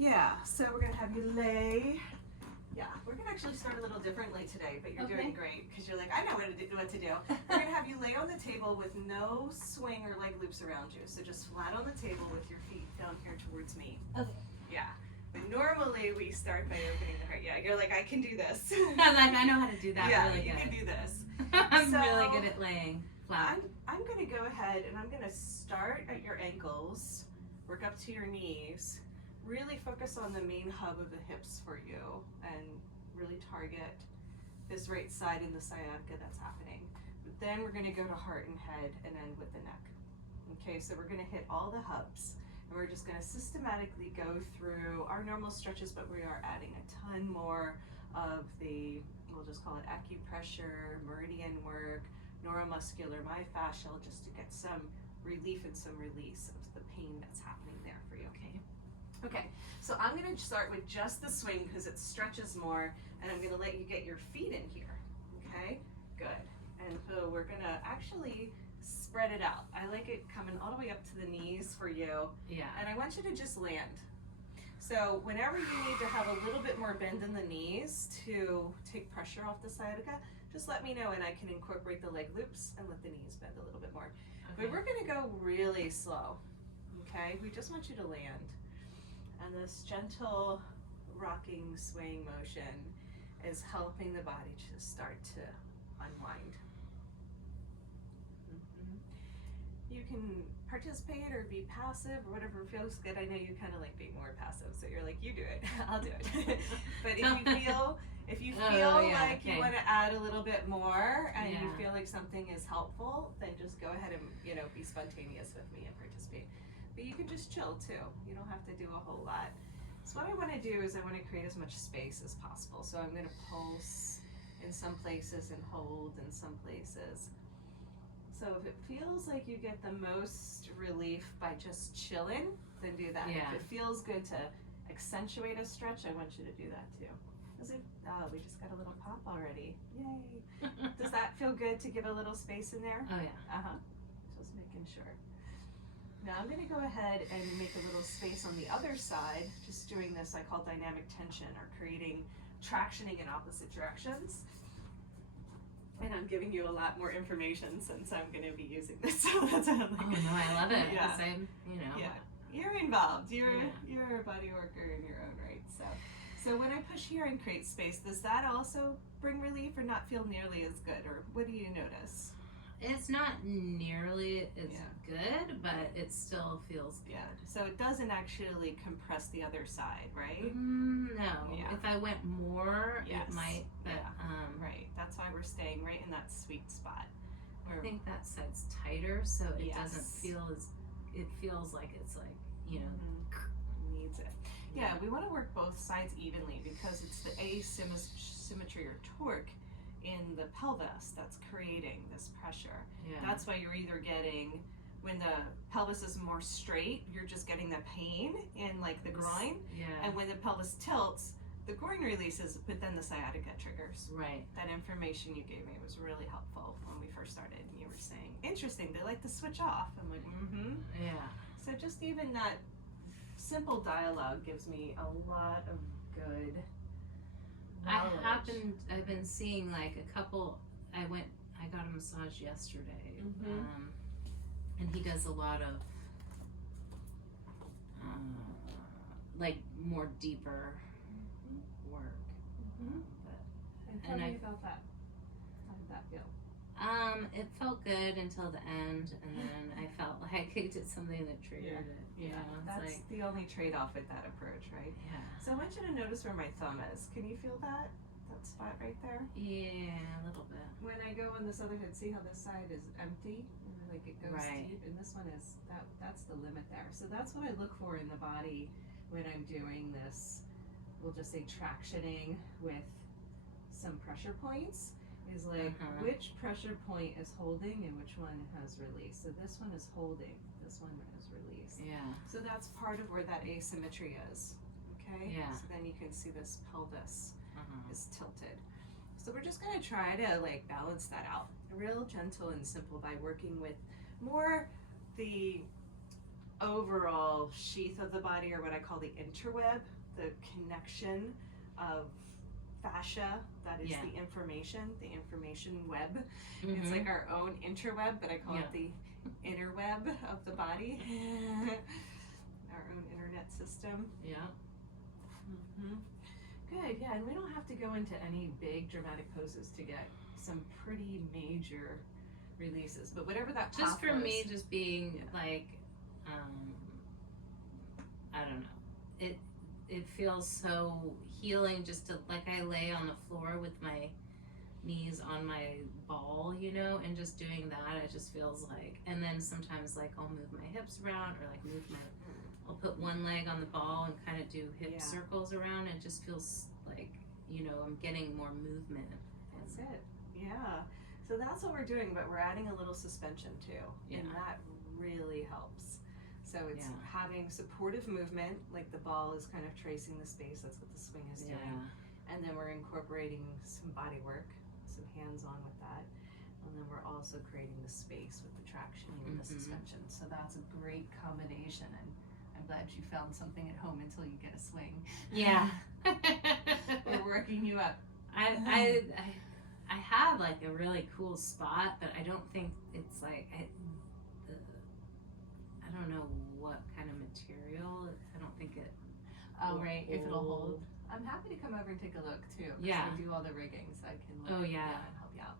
Yeah, so we're gonna have you lay. Yeah, we're gonna actually start a little differently today, but you're doing great because you're like, I know what to do. We're gonna have you lay on the table with no swing or leg loops around you. So just flat on the table with your feet down here towards me. Okay. Yeah. But normally we start by opening the heart. Yeah, you're like, I can do this. I'm like, I know how to do that Yeah, really you good. can do this. I'm really good at laying flat. I'm gonna go ahead and I'm gonna start at your ankles, work up to your knees, really focus on the main hub of the hips for you and really target this right side in the sciatica that's happening. But then we're gonna go to heart and head and end with the neck. Okay, so we're gonna hit all the hubs and we're just gonna systematically go through our normal stretches, but we are adding a ton more of the, we'll just call it acupressure, meridian work, neuromuscular, myofascial, just to get some relief and some release of the pain that's happening there for you, okay? Okay, so I'm gonna start with just the swing because it stretches more, and I'm gonna let you get your feet in here, okay? Good, and so we're gonna actually spread it out. I like it coming all the way up to the knees for you. Yeah. And I want you to just land. So whenever you need to have a little bit more bend in the knees to take pressure off the sciatica, just let me know and I can incorporate the leg loops and let the knees bend a little bit more. Okay. But we're gonna go really slow, okay? We just want you to land. And this gentle rocking swaying motion is helping the body to start to unwind. You can participate or be passive or whatever feels good. I know you kind of like being more passive, so you're like, you do it, I'll do it. But if you feel like you want to add a little bit more and you feel like something is helpful, then just go ahead and be spontaneous with me and participate. But you can just chill too. You don't have to do a whole lot. So what I want to do is I want to create as much space as possible. So I'm going to pulse in some places and hold in some places. So if it feels like you get the most relief by just chilling, then do that. Yeah. If it feels good to accentuate a stretch, I want you to do that too. We just got a little pop already. Yay. Does that feel good to give a little space in there? Oh yeah. Just making sure. Now I'm going to go ahead and make a little space on the other side, just doing this I call dynamic tension, or creating tractioning in opposite directions. And I'm giving you a lot more information since I'm going to be using this. So that's what I'm like, oh no, I love it. Yeah. I'm, Yeah. You're involved. You're a body worker in your own right. So when I push here and create space, does that also bring relief or not feel nearly as good? Or what do you notice? It's not nearly as good, but it still feels good. Yeah. So it doesn't actually compress the other side, right? No. Yeah. If I went more, Yes. it might. But right. That's why we're staying right in that sweet spot. I think that side's tighter, so it Yes. doesn't feel as. It feels like it's like needs it. Yeah, we want to work both sides evenly because it's the asymmetry or torque in the pelvis that's creating this pressure. Yeah. That's why you're either getting, when the pelvis is more straight, you're just getting the pain in like the groin. Yeah. And when the pelvis tilts, the groin releases, but then the sciatica triggers. Right. That information you gave me was really helpful when we first started. And you were saying, interesting, they like to switch off. I'm like, Yeah. So just even that simple dialogue gives me a lot of good knowledge. I've been seeing like a couple. I got a massage yesterday, and he does a lot of like more deeper work. And tell me about that. How did that feel? It felt good until the end, and then I felt like I did something that triggered it. That's like, the only trade-off with that approach, right? Yeah. So I want you to notice where my thumb is. Can you feel that? That spot right there? Yeah, a little bit. When I go on this other head, see how this side is empty? And like it goes Right. deep, and this one is, that's the limit there. So that's what I look for in the body when I'm doing this, we'll just say tractioning with some pressure points. Is like which pressure point is holding and which one has release. So this one is holding, this one is release. Yeah. So that's part of where that asymmetry is. Okay? Yeah. So then you can see this pelvis is tilted. So we're just gonna try to like balance that out. Real gentle and simple by working with more the overall sheath of the body, or what I call the interweb, the connection of fascia, that is the information web. It's like our own interweb, but I call it the interweb of the body. Our own internet system. Good, yeah, and we don't have to go into any big dramatic poses to get some pretty major releases, but whatever that path just for was, me, just being like, I don't know, it feels so healing just to, like, I lay on the floor with my knees on my ball, you know, and just doing that, it just feels like, and then sometimes like I'll move my hips around, or like I'll put one leg on the ball and kind of do hip circles around, and it just feels like, you know, I'm getting more movement. That's it. Yeah. So that's what we're doing, but we're adding a little suspension too, and that really helps. So it's having supportive movement, like the ball is kind of tracing the space, that's what the swing is doing. And then we're incorporating some body work, some hands-on with that. And then we're also creating the space with the traction and the suspension. So that's a great combination, and I'm glad you found something at home until you get a swing. Yeah. We're working you up. I have like a really cool spot, but I don't think it's like, I don't know what kind of material. I don't think it. Oh, right. If it'll hold. I'm happy to come over and take a look too. Yeah. I do all the rigging, so I can look and help you out.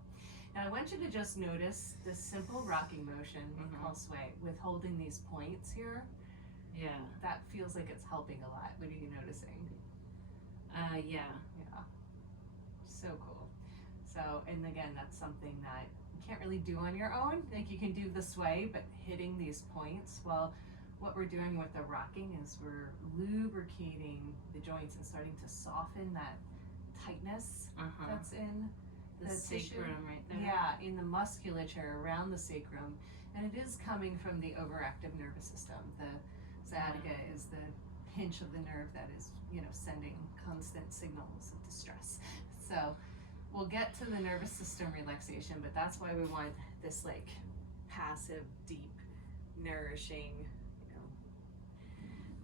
Now I want you to just notice this simple rocking motion we call sway with holding these points here. Yeah. That feels like it's helping a lot. What are you noticing? Yeah. Yeah. So cool. So, and again, that's something that you can't really do on your own. Like you can do the sway, but hitting these points, well, what we're doing with the rocking is we're lubricating the joints and starting to soften that tightness that's in the sacrum right there. Yeah, in the musculature around the sacrum. And it is coming from the overactive nervous system. The sciatica is the pinch of the nerve that is, you know, sending constant signals of distress. So we'll get to the nervous system relaxation, but that's why we want this like passive, deep, nourishing, you know,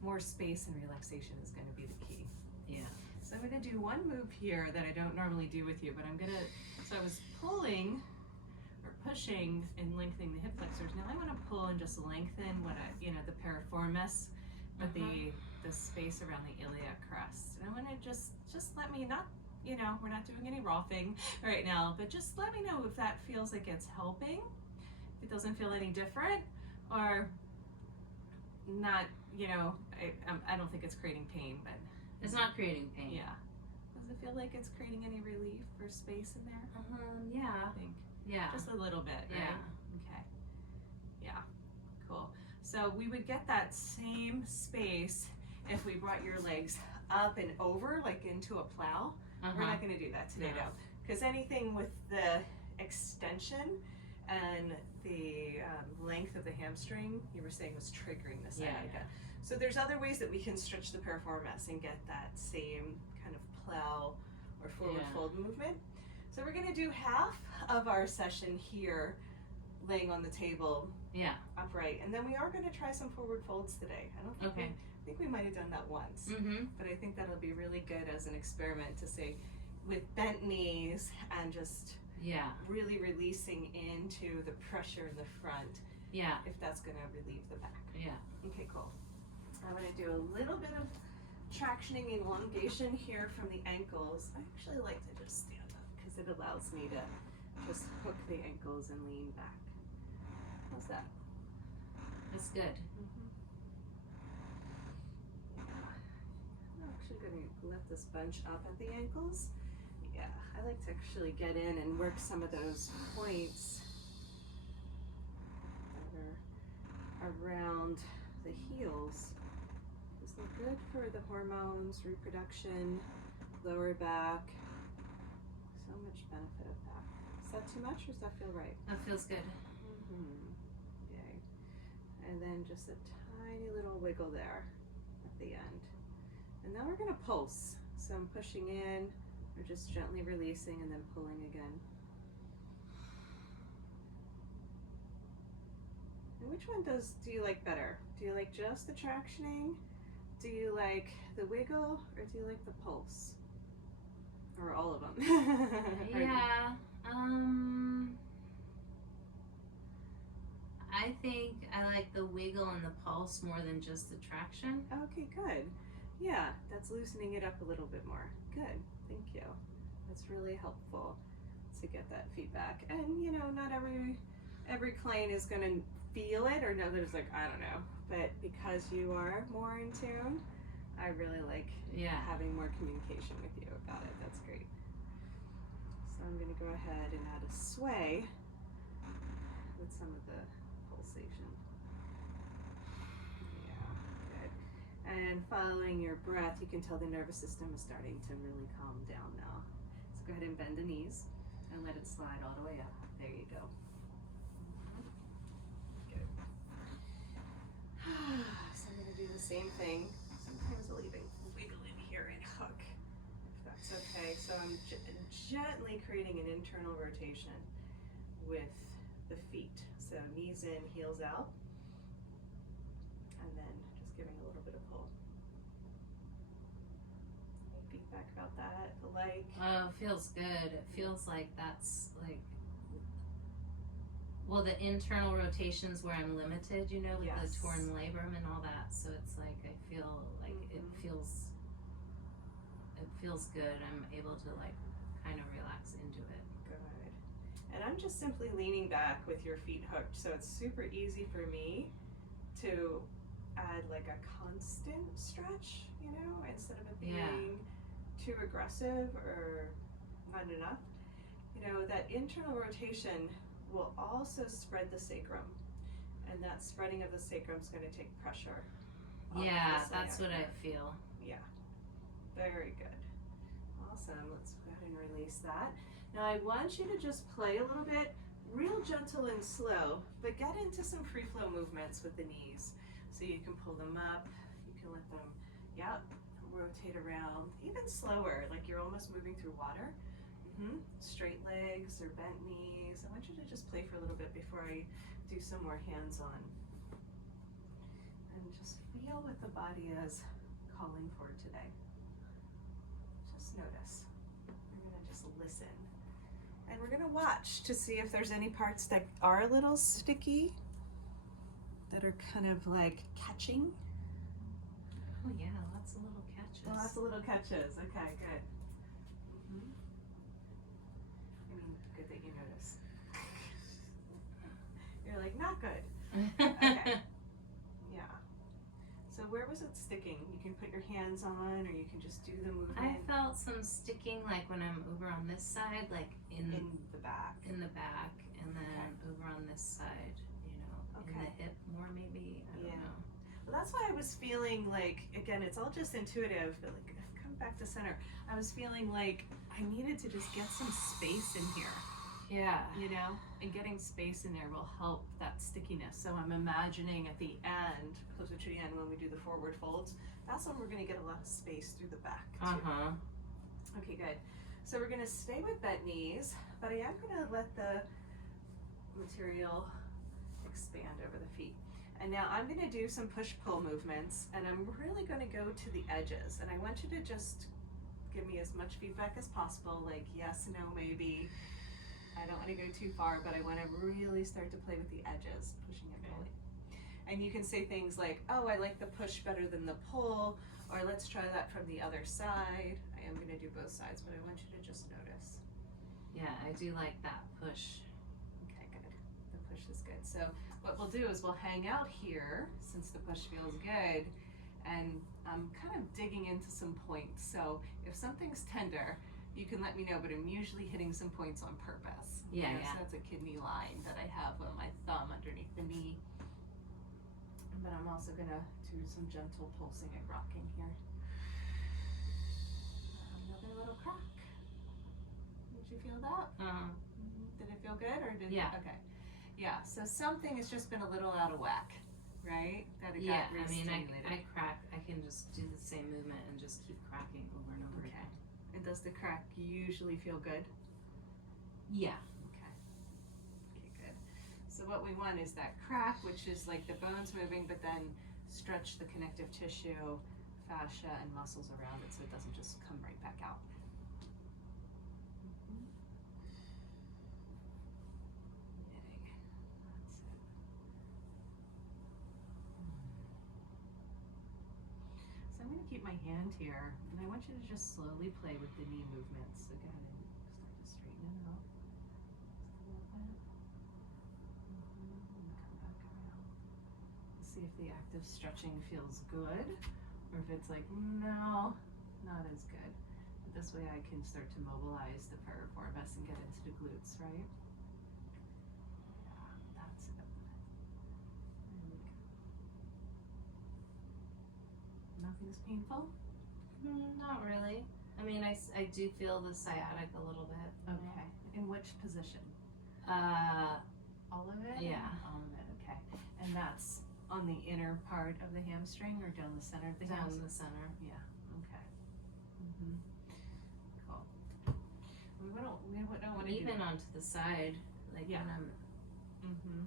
more space and relaxation is going to be the key. Yeah. So I'm going to do one move here that I don't normally do with you, but I'm going to, so I was pulling or pushing and lengthening the hip flexors. Now I want to pull and just lengthen what I, you know, the piriformis, but the space around the iliac crest. And I want to just let me not, you know, we're not doing any rolfing right now, but just let me know if that feels like it's helping, if it doesn't feel any different, or not, you know, I don't think it's creating pain, but. It's not creating pain. Yeah. Does it feel like it's creating any relief or space in there? Yeah. I think. Yeah. Just a little bit, right? Yeah. Okay. Yeah. Cool. So we would get that same space if we brought your legs up and over, like into a plow. We're not going to do that today, though, because anything with the extension and the length of the hamstring, you were saying, was triggering the sciatica. So there's other ways that we can stretch the piriformis and get that same kind of plow or forward fold movement. So we're going to do half of our session here, laying on the table, upright, and then we are going to try some forward folds today. I think we might have done that once, but I think that'll be really good as an experiment to say, with bent knees and just really releasing into the pressure in the front. If that's going to relieve the back. Okay, cool. I'm going to do a little bit of tractioning elongation here from the ankles. I actually like to just stand up because it allows me to just hook the ankles and lean back. How's that? That's good. I'm actually going to lift this bunch up at the ankles. Yeah, I like to actually get in and work some of those points that are around the heels. They're good for the hormones, reproduction, lower back. So much benefit of that. Is that too much, or does that feel right? That feels good. Yay. And then just a tiny little wiggle there at the end. And now we're going to pulse. So I'm pushing in, or just gently releasing and then pulling again. And which one do you like better? Do you like just the tractioning? Do you like the wiggle, or do you like the pulse? Or all of them? Yeah. I think I like the wiggle and the pulse more than just the traction. Okay, good. Yeah, that's loosening it up a little bit more. Good, thank you. That's really helpful to get that feedback. And you know, not every client is gonna feel it or know that it's like, I don't know. But because you are more in tune, I really like having more communication with you about it. That's great. So I'm gonna go ahead and add a sway with some of the pulsation. Yeah, good. And following your breath, you can tell the nervous system is starting to really calm down now. So go ahead and bend the knees and let it slide all the way up. There you go. Good. So I'm gonna do the same thing. Sometimes I'll even wiggle in here and hook, if that's okay. So I'm gently creating an internal rotation with the feet. So knees in, heels out, and then just giving a little bit of pull. Any feedback about that? Oh, it feels good. It feels like that's like, well, the internal rotations where I'm limited, you know, with the torn labrum and all that. So it's like I feel like it feels good. I'm able to like kind of relax into it. Good. And I'm just simply leaning back with your feet hooked, so it's super easy for me to add like a constant stretch, you know, instead of it being too aggressive or not enough. You know, that internal rotation will also spread the sacrum, and that spreading of the sacrum is going to take pressure. Yeah, that's what I feel. Yeah, very good. Awesome. Let's go ahead and release that. Now I want you to just play a little bit, real gentle and slow, but get into some free flow movements with the knees. So you can pull them up, you can let them, rotate around, even slower, like you're almost moving through water. Straight legs or bent knees. I want you to just play for a little bit before I do some more hands-on. And just feel what the body is calling for today. Just notice. We're gonna just listen. And we're gonna watch to see if there's any parts that are a little sticky, that are kind of like catching. Oh yeah, lots of little catches. Lots of little catches. Okay, good. Good that you notice. You're like, not good. Okay. Yeah. So where was it sticking? You can put your hands on, or you can just do the movement. I felt some sticking, like when I'm over on this side, like in the back. In the back, and then over on this side, you know, in the hip more maybe. I don't know. Well, that's why I was feeling like, again, it's all just intuitive, but like, come back to center. I was feeling like I needed to just get some space in here. Yeah. You know, and getting space in there will help that stickiness. So I'm imagining at the end, closer to the end when we do the forward folds, that's when we're gonna get a lot of space through the back too. Okay, good. So we're gonna stay with bent knees, but I am gonna let the material expand over the feet. And now I'm gonna do some push-pull movements, and I'm really gonna go to the edges. And I want you to just give me as much feedback as possible, like yes, no, maybe. I don't want to go too far, but I want to really start to play with the edges, pushing and pulling. And you can say things like, oh, I like the push better than the pull, or let's try that from the other side. I am going to do both sides, but I want you to just notice. Yeah, I do like that push. Okay, good. The push is good. So what we'll do is we'll hang out here, since the push feels good, and I'm kind of digging into some points. So if something's tender, you can let me know, but I'm usually hitting some points on purpose. Yeah, So that's a kidney line that I have on my thumb underneath the knee. But I'm also gonna do some gentle pulsing and rocking here. Another little crack. Did you feel that? Did it feel good, or did it? Okay. Yeah, so something has just been a little out of whack, right? That it got I mean, re-stimulated. I crack. I can just do the same movement and just keep cracking over and over again. And does the crack usually feel good? Yeah. Okay. Okay, good. So what we want is that crack, which is like the bones moving, but then stretch the connective tissue, fascia, and muscles around it so it doesn't just come right back out. So I'm going to keep my hand here, and I want you to just slowly play with the knee movements. So go ahead and start to straighten it out. Just a little bit. And come back around. See if the active stretching feels good, or if it's like, no, not as good. But this way I can start to mobilize the piriformis and get into the glutes, right? Yeah, that's it. There we go. Nothing's painful? Not really. I mean, I do feel the sciatic a little bit. Okay. In which position? All of it? Yeah. All of it, okay. And that's on the inner part of the hamstring or down the center of the Down hamstring? the center. Yeah, okay. Cool. We don't want to Even onto the side, like Yeah. when I'm. Okay.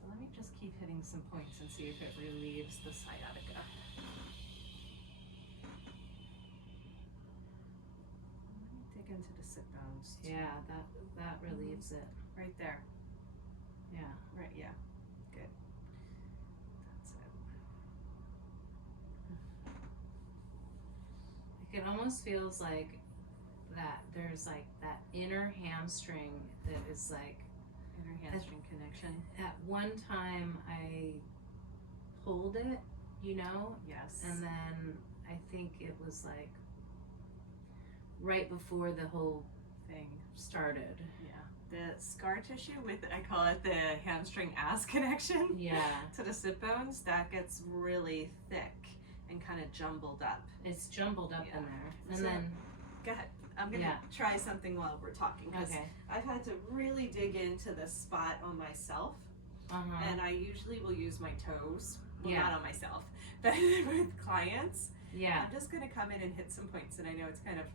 So let me just keep hitting some points and see if it relieves the sciatica. Let me dig into the sit bones too. Yeah, that relieves it. Right there. Yeah. Right, yeah. Good. That's it. It almost feels like that there's like that inner hamstring that is like, Inner hamstring connection. at one time I pulled it, you know, Yes. and then I think it was like right before the whole thing. started. Yeah. The scar tissue with, I call it the hamstring ass connection Yeah, to the sit bones, that gets really thick and kind of jumbled up. it's jumbled up Yeah. in there. And So- then, Go ahead. I'm going to Yeah. try something while we're talking, because okay. I've had to really dig into this spot on myself, and I usually will use my toes. Well, Yeah. not on myself, but with clients. Yeah. I'm just going to come in and hit some points, and I know it's kind of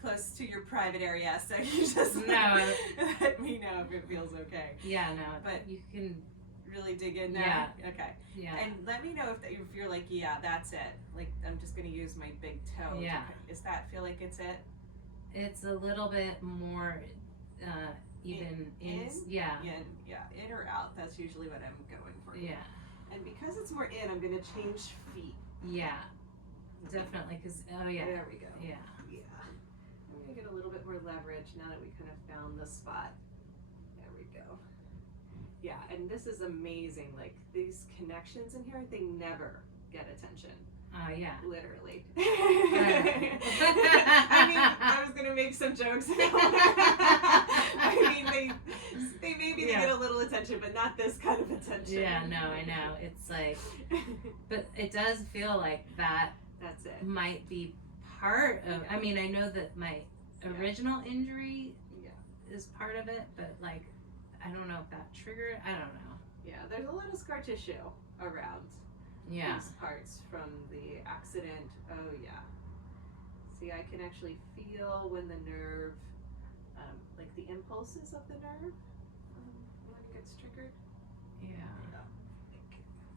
close to your private area, so you just No. let me know if it feels okay. Yeah, no, But- you can, Really dig in now? Yeah. Okay. yeah. And let me know if you're like, yeah, that's it. Like, I'm just going to use my big toe. to Yeah. Does that feel like it's it? It's a little bit more even In? yeah. In or out. That's usually what I'm going for. Yeah. And because it's more in, I'm going to change feet. Yeah. Definitely, because, oh yeah. There we go. Yeah. Yeah. I'm going to get a little bit more leverage now that we kind of found the spot. There we go. Yeah, and this is amazing. Like, these connections in here, they never get attention. Yeah. Literally. Right. I mean, I was gonna make some jokes. I mean, they maybe they Yeah. get a little attention, but not this kind of attention. Yeah, no, I know. It's like, but it does feel like that That's it. might be part of, Yeah. I mean, I know that my Yeah. original injury Yeah. is part of it, but like, I don't know if that triggered, I don't know. Yeah, there's a lot of scar tissue around Yeah. these parts from the accident. Oh yeah. See, I can actually feel when the nerve, like the impulses of the nerve, when it gets triggered. Yeah.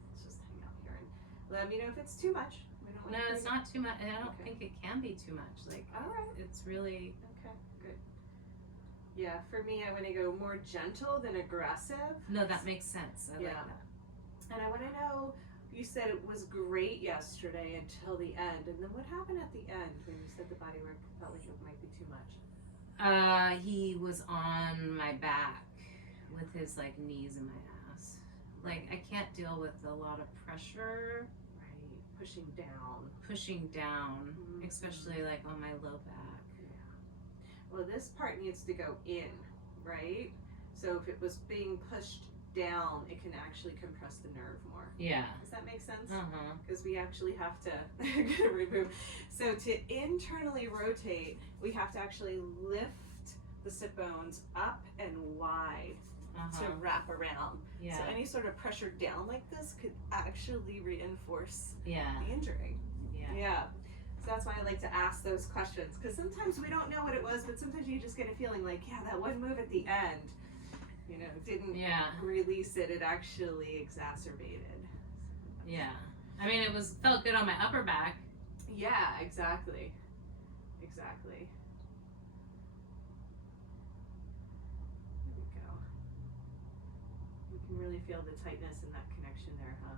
Let's just hang out here and let me know if it's too much. We don't want No, to it's not too much. I don't Okay. think it can be too much. Like, All right. it's really, Okay, good. Yeah, for me, I want to go more gentle than aggressive. no, that makes sense. I Yeah. like that. And I want to know, you said it was great yesterday until the end. And then what happened at the end when you said the bodywork felt like it might be too much? He was on my back with his like knees in my ass. Like, I can't deal with a lot of pressure Right, pushing down. pushing down, Mhm. especially like on my low back. Yeah. Well, this part needs to go in, right? So if it was being pushed down, it can actually compress the nerve more. Yeah. Does that make sense? Uh-huh. Because we actually have to remove. So to internally rotate, we have to actually lift the sit bones up and wide to Uh-huh. wrap around. Yeah. So any sort of pressure down like this could actually reinforce Yeah. the injury. Yeah. Yeah. So that's why I like to ask those questions, because sometimes we don't know what it was, but sometimes you just get a feeling like, yeah, that one move at the end, you know, didn't release it, it actually exacerbated. Yeah. I mean, it felt good on my upper back. Yeah, exactly. Exactly. There we go. You can really feel the tightness in that connection there, huh?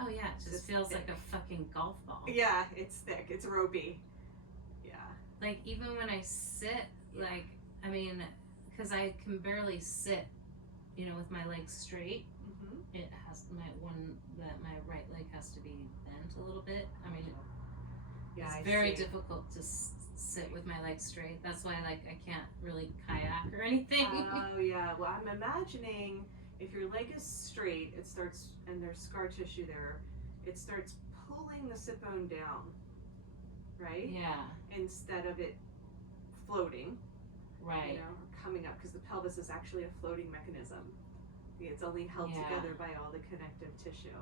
Oh yeah, it just feels thick. Like a fucking golf ball. Yeah, it's thick. It's ropey. Yeah. Like even when I sit, like, I mean, because I can barely sit, you know, with my legs straight. Mm-hmm. It has my right leg has to be bent a little bit. I mean, it's very difficult to sit with my legs straight. That's why, like, I can't really kayak or anything. Oh yeah. Well, I'm imagining if your leg is straight, it starts, and there's scar tissue there, it starts pulling the sit bone down, right? Yeah. Instead of it floating. Right. You know, or coming up, because the pelvis is actually a floating mechanism. It's only held together by all the connective tissue.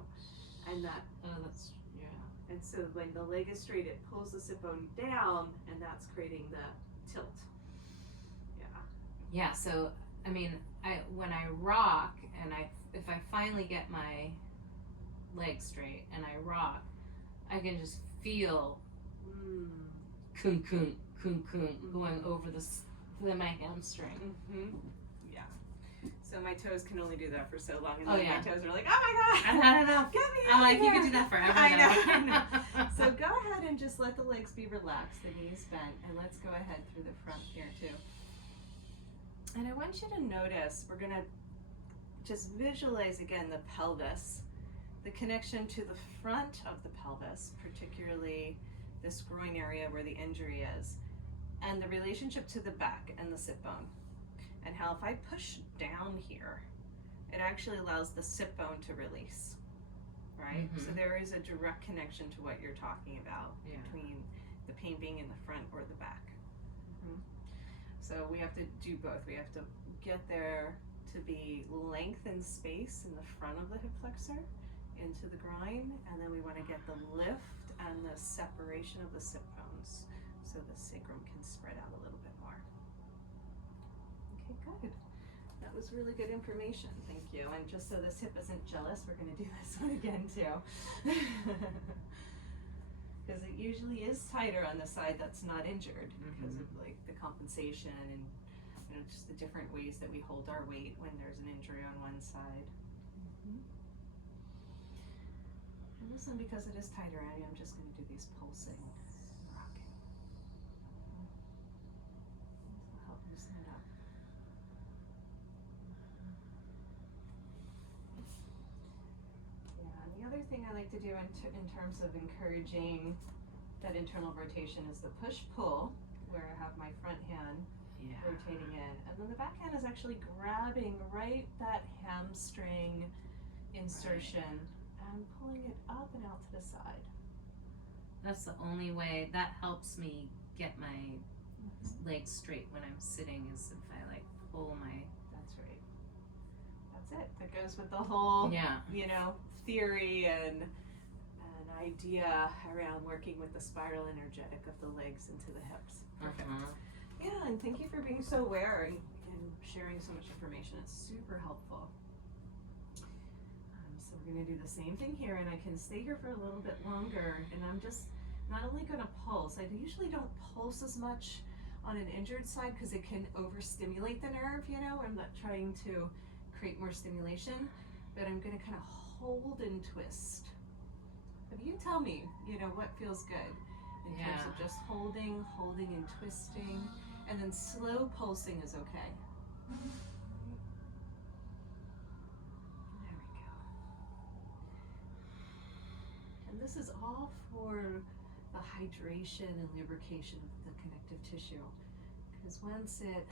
And that. Oh, that's, yeah. And so when the leg is straight, it pulls the sit bone down, and that's creating the tilt. Yeah. Yeah, so, I mean, when I rock, and if I finally get my leg straight and I rock, I can just feel kun kun kun kun going over my hamstring. Mm-hmm. Yeah. So my toes can only do that for so long, and then my toes are like, oh my god, I don't know. Get me I'm like, here. you can do that forever. I know. So go ahead and just let the legs be relaxed, the knees bent, and let's go ahead through the front here too. And I want you to notice, we're gonna just visualize again the pelvis, the connection to the front of the pelvis, particularly this groin area where the injury is, and the relationship to the back and the sit bone. And how if I push down here, it actually allows the sit bone to release, right? Mm-hmm. So there is a direct connection to what you're talking about between the pain being in the front or the back. Mm-hmm. So we have to do both. We have to get there to be length and space in the front of the hip flexor into the groin, and then we want to get the lift and the separation of the sit bones so the sacrum can spread out a little bit more. Okay, good. That was really good information. Thank you. And just so this hip isn't jealous, we're going to do this one again too. Because it usually is tighter on the side that's not injured because of like the compensation and just the different ways that we hold our weight when there's an injury on one side. And this one, because it is tighter, I'm just going to do these pulsing, rocking. This will help loosen it up. Yeah, and the other thing I like to do in terms of encouraging that internal rotation is the push-pull, where I have my front hand rotating in, and then the back hand is actually grabbing right that hamstring insertion and pulling it up and out to the side. That's the only way that helps me get my legs straight when I'm sitting, is if I like pull my. That's right. That's it. That goes with the whole theory and an idea around working with the spiral energetic of the legs into the hips. Perfect. Yeah, and thank you for being so aware and sharing so much information. It's super helpful. So we're going to do the same thing here, and I can stay here for a little bit longer, and I'm just not only going to pulse. I usually don't pulse as much on an injured side because it can overstimulate the nerve, I'm not trying to create more stimulation, but I'm going to kind of hold and twist. But you tell me, what feels good in terms of just holding and twisting. And then slow pulsing is okay. There we go. And this is all for the hydration and lubrication of the connective tissue. Because once it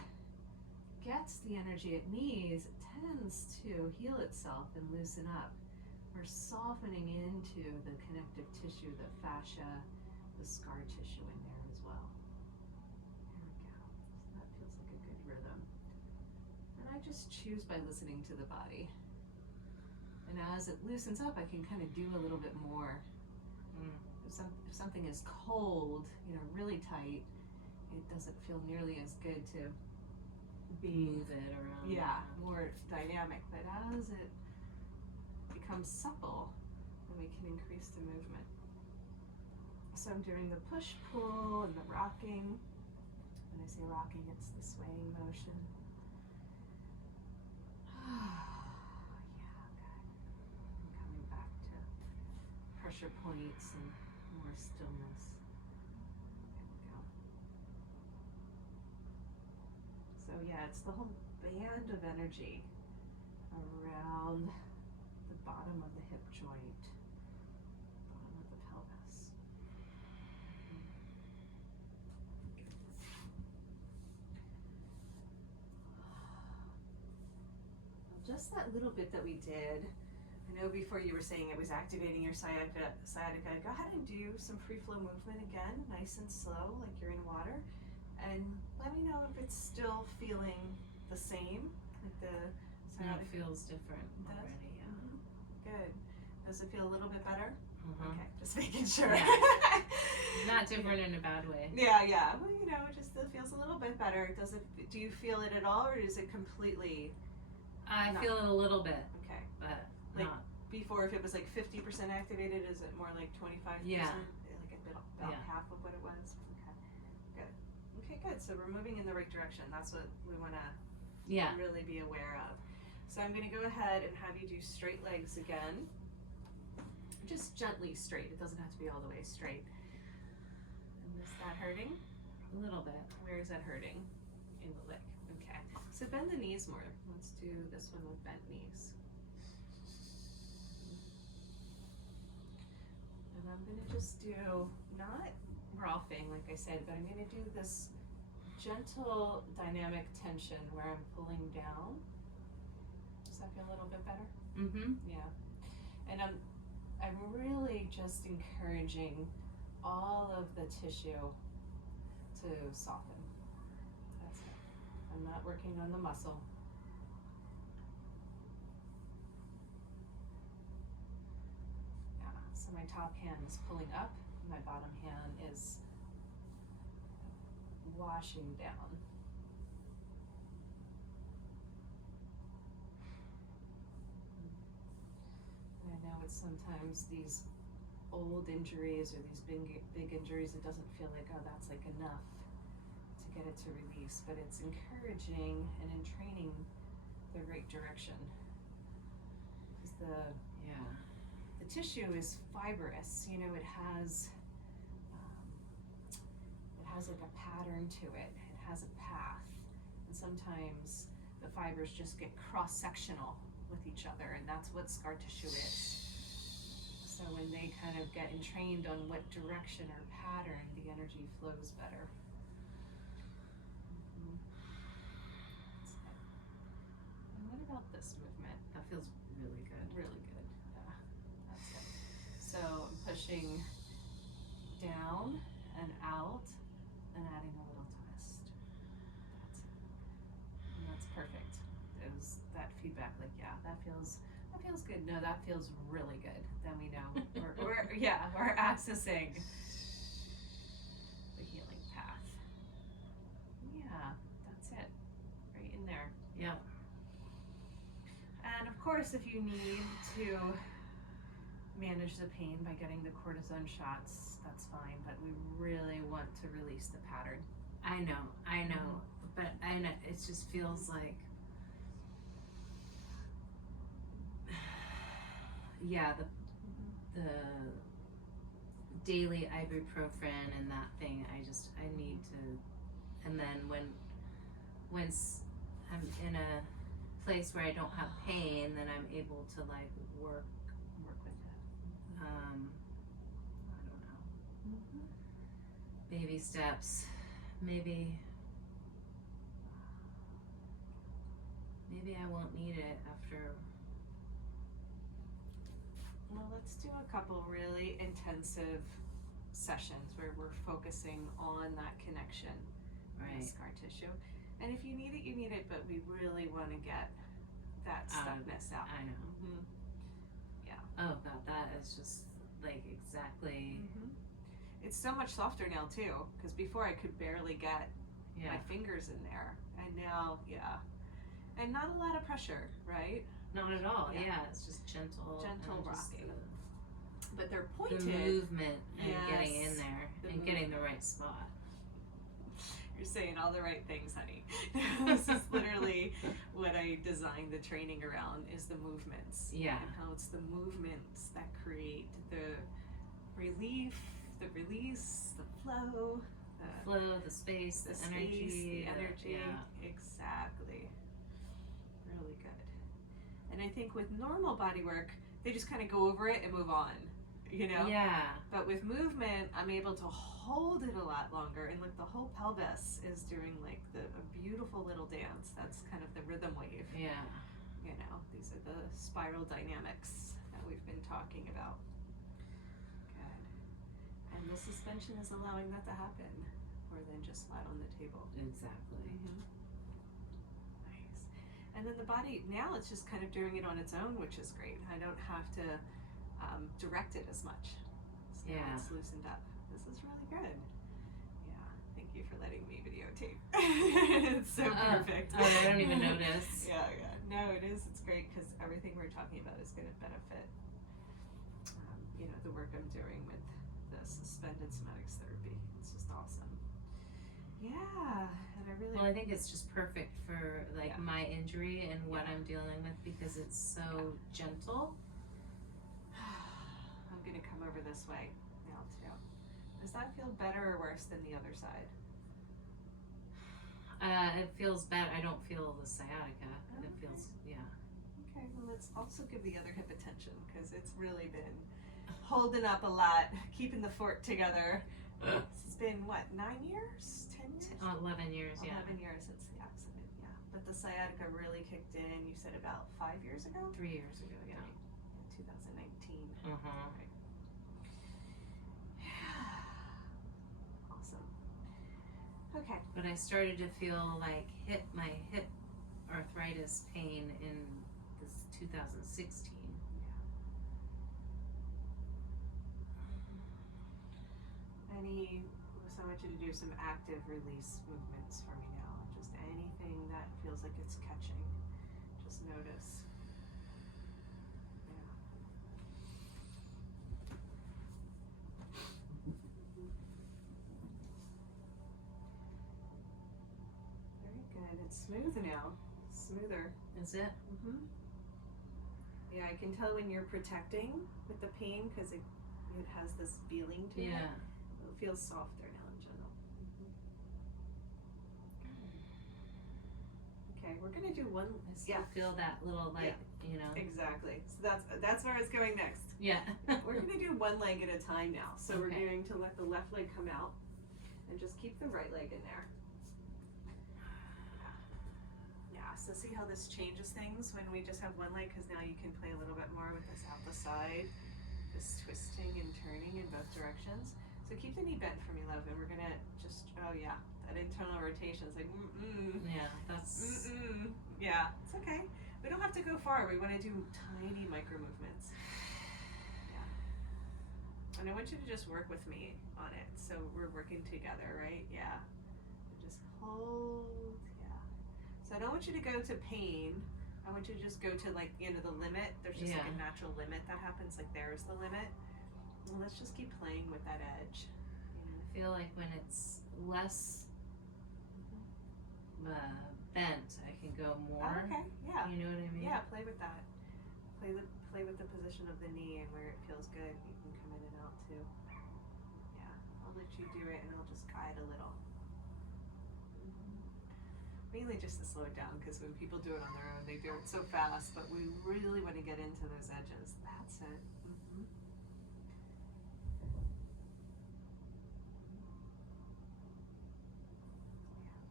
gets the energy it needs, it tends to heal itself and loosen up. We're softening into the connective tissue, the fascia, the scar tissue in there as well. I just choose by listening to the body. And as it loosens up, I can kind of do a little bit more if something is cold, you know, really tight, it doesn't feel nearly as good to Move it around. yeah, more dynamic. But as it becomes supple, then we can increase the movement. So I'm doing the push-pull and the rocking. When I say rocking, it's the swaying motion. Yeah, good. I'm coming back to pressure points and more stillness. There we go. So yeah, it's the whole band of energy around the bottom of the hip joint, bottom of the pelvis. Just that little bit that we did, I know before you were saying it was activating your sciatica. Go ahead and do some free flow movement again, nice and slow, like you're in water. And let me know if it's still feeling the same, like the sciatica. It feels different already, yeah. Mm-hmm. Good. Does it feel a little bit better? Mm-hmm. Okay, just making sure. Yeah. Not different in a bad way. Yeah, yeah. Well, you know, it just feels a little bit better. Do you feel it at all, or is it completely? I feel it a little bit, Okay. but Like not. before, if it was like 50% activated, is it more like 25%? Yeah. Like a bit about Yeah. half of what it was. Okay. Good. Okay, good. So we're moving in the right direction. That's what we want to Yeah. really be aware of. So I'm going to go ahead and have you do straight legs again. Just gently straight. It doesn't have to be all the way straight. And is that hurting? A little bit. Where is that hurting? In the leg. Okay. So bend the knees more. Let's do this one with bent knees. And I'm going to just do, not rolfing like I said, but I'm going to do this gentle dynamic tension where I'm pulling down. Does that feel a little bit better? Mm-hmm. Yeah. And I'm really just encouraging all of the tissue to soften. That's it. I'm not working on the muscle. Yeah. So my top hand is pulling up, my bottom hand is washing down. I know it's sometimes these old injuries or these big injuries, it doesn't feel like, oh, that's like enough to get it to release, but it's encouraging and in training the right direction. Because the tissue is fibrous, you know, it has like a pattern to it, it has a path, and sometimes the fibers just get cross-sectional with each other, and that's what scar tissue is. So when they kind of get entrained on what direction or pattern, the energy flows better. Mm-hmm. And what about this movement? That feels really good. Really good. Yeah, that's it. So I'm pushing down and out and adding a little twist. That's it. And that's perfect. It was that feedback, like, yeah, that feels good. No, that feels really good. Then we know we're accessing the healing path. Yeah, that's it. Right in there. Yeah. And of course, if you need to manage the pain by getting the cortisone shots, that's fine, but we really want to release the pattern. I know, but I know, it just feels like, yeah, the daily ibuprofen and that thing, I need to, and then when I'm in a place where I don't have pain, then I'm able to like work with that. I don't know, baby steps, maybe I won't need it after. Well, let's do a couple really intensive sessions where we're focusing on that connection, Right. Scar tissue. And if you need it, you need it, but we really want to get that stuckness out. I know. Mm-hmm. Yeah. Oh God, that is just like exactly. It's so much softer now too, because before I could barely get Yeah. my fingers in there, and now, and not a lot of pressure, right? Not at all. Yeah. Yeah, it's just gentle Gentle and just rocking. But they're pointed. the movement and getting Yes, in there the and getting the right spot. You're saying all the right things, honey. This is literally what I designed the training around, is the movements. Yeah. And how it's the movements that create the relief, the release, the flow, The space, the space, energy. the energy. Yeah. Exactly. Really good. And I think with normal body work, they just kind of go over it and move on, you know? Yeah. But with movement, I'm able to hold it a lot longer, and like the whole pelvis is doing like a beautiful little dance. That's kind of the rhythm wave. Yeah. You know, these are the spiral dynamics that we've been talking about. Good. And the suspension is allowing that to happen, more than just flat on the table. Exactly. Nice. And then the body, now it's just kind of doing it on its own, which is great. I don't have to direct it as much. So now it's loosened up. This is really good. Yeah, thank you for letting me videotape. It's so perfect. Oh, I don't even notice. Yeah. No, it is. It's great, because everything we're talking about is going to benefit, the work I'm doing with the suspended somatics therapy. It's just awesome. Yeah, and I really. Well, I think it's just perfect for like my injury and what I'm dealing with, because it's so gentle. I'm gonna come over this way now too. Does that feel better or worse than the other side? It feels bad. I don't feel the sciatica. Okay. It feels, Okay, well, let's also give the other hip attention, because it's really been holding up a lot, keeping the fort together. It's been, what, 9 years? 10 years? 11 years, 11 years since the accident, But the sciatica really kicked in, you said, about 5 years ago? 3 years ago, yeah. In 2019. Right. Awesome. Okay. But I started to feel like my hip arthritis pain in this 2016. So I want you to do some active release movements for me now. Just anything that feels like it's catching. Just notice. Very good. It's smooth now. Smoother. Is it? Yeah, I can tell when you're protecting with the pain, because it has this feeling to it. Yeah. It feels softer now in general. Okay, we're gonna do one. I still feel that little Exactly. So that's where it's going next. Yeah. We're gonna do one leg at a time now. So we're Okay. going to let the left leg come out, and just keep the right leg in there. Yeah. So see how this changes things when we just have one leg, because now you can play a little bit more with this out the side, this twisting and turning in both directions. So keep the knee bent for me, love, and we're gonna just, that internal rotation is like, Yeah, that's. Yeah, it's okay. We don't have to go far. We want to do tiny micro movements. Yeah. And I want you to just work with me on it. So we're working together, right? Yeah. Just hold, So I don't want you to go to pain. I want you to just go to the limit. There's just like a natural limit that happens, like there's the limit. And let's just keep playing with that edge. I feel like when it's less bent, I can go more. Okay, yeah. You know what I mean? Yeah, play with that. Play with the position of the knee and where it feels good. You can come in and out too. Yeah, I'll let you do it, and I'll just guide a little. Mainly just to slow it down, because when people do it on their own, they do it so fast, but we really want to get into those edges. That's it.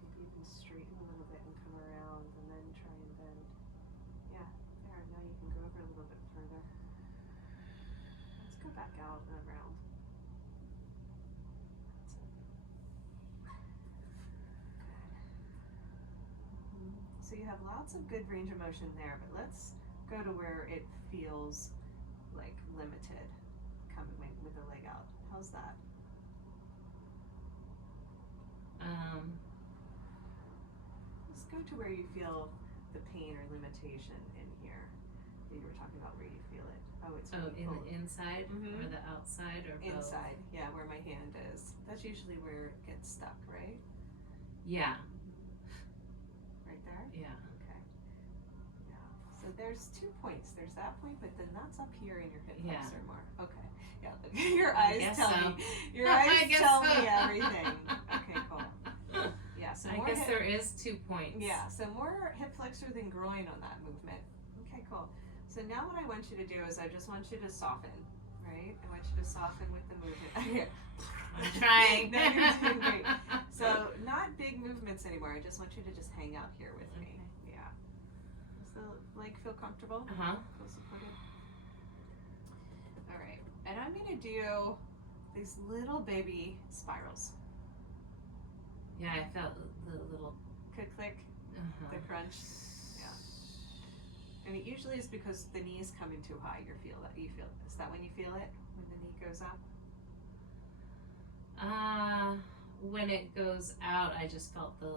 Maybe you can straighten a little bit and come around, and then try and bend. Yeah, there. Now you can go over a little bit further. Let's go back out and around. That's it. Good. So you have lots of good range of motion there, but let's go to where it feels like limited. coming with the leg out. How's that? Just go to where you feel the pain or limitation in here. You were talking about where you feel it. Oh, it's in really the inside Mhm. or the outside or both? inside. Yeah, where my hand is. That's usually where it gets stuck, right? Yeah. Right there? Yeah. Okay. Yeah. So there's 2 points. There's that point, but then that's up here in your hip Yeah. flexor more. Okay. Yeah. Look, your I eyes guess tell so. me. Your I eyes guess tell so. me everything. Okay. Cool. Yeah. So I more guess hip, there is 2 points. Yeah. So more hip flexor than groin on that movement. Okay. Cool. So now what I want you to do is I just want you to soften. Right. I want you to soften with the movement. Here. I'm trying. No, you're doing great. So not big movements anymore. I just want you to just hang out here with me. Okay. Yeah. Does the leg feel comfortable? Uh-huh. Feel supported? All right. And I'm going to do these little baby spirals. Yeah, I felt the little. Click, click, the crunch. Yeah. And it usually is because the knee is coming too high. You feel is that when you feel it? When the knee goes up? When it goes out, I just felt the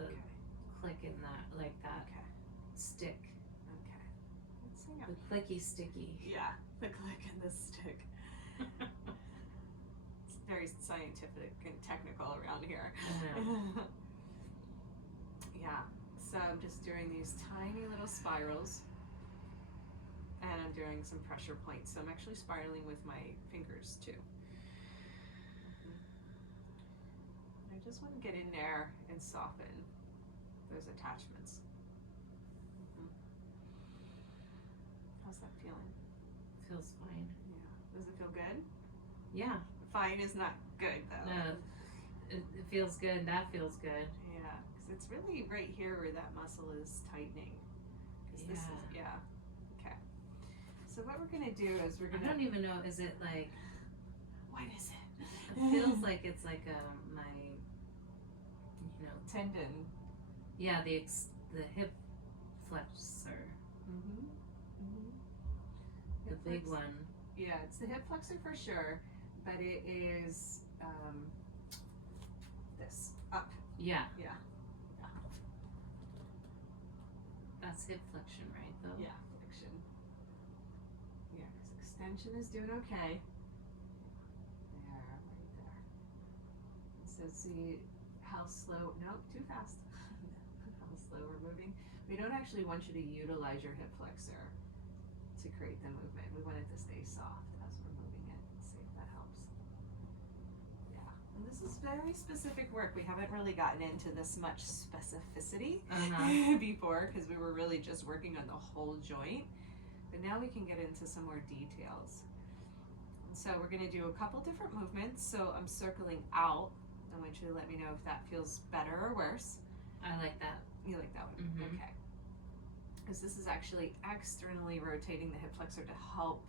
Okay. click in that, like that Okay. stick. Okay. Let's hang out. The clicky sticky. Yeah, the click and the stick. It's very scientific and technical around here. Yeah, so I'm just doing these tiny little spirals and I'm doing some pressure points. So I'm actually spiraling with my fingers too. I just want to get in there and soften those attachments. How's that feeling? Feels fine. Yeah. Does it feel good? Yeah. Fine is not good though. No, it feels good. That feels good. Yeah, because it's really right here where that muscle is tightening. 'Cause this is, yeah. Okay. So what we're gonna do is we're I gonna. don't even know. Is it like? What is it? It feels like it's like my, tendon. Yeah, the hip flexor, the Hip big flex- one. Yeah, it's the hip flexor for sure, but it is this up. Yeah. Yeah. That's hip flexion, right? Though. Yeah, flexion. Yeah, because extension is doing okay. There, right there. So see how slow, nope, too fast. How slow we're moving. We don't actually want you to utilize your hip flexor to create the movement. We want it to stay soft as we're moving it. See if that helps. Yeah, and this is very specific work. We haven't really gotten into this much specificity before because we were really just working on the whole joint. But now we can get into some more details. And so we're going to do a couple different movements. So I'm circling out. I want you to let me know if that feels better or worse. I like that. You like that one? Mhm. Okay. Because this is actually externally rotating the hip flexor to help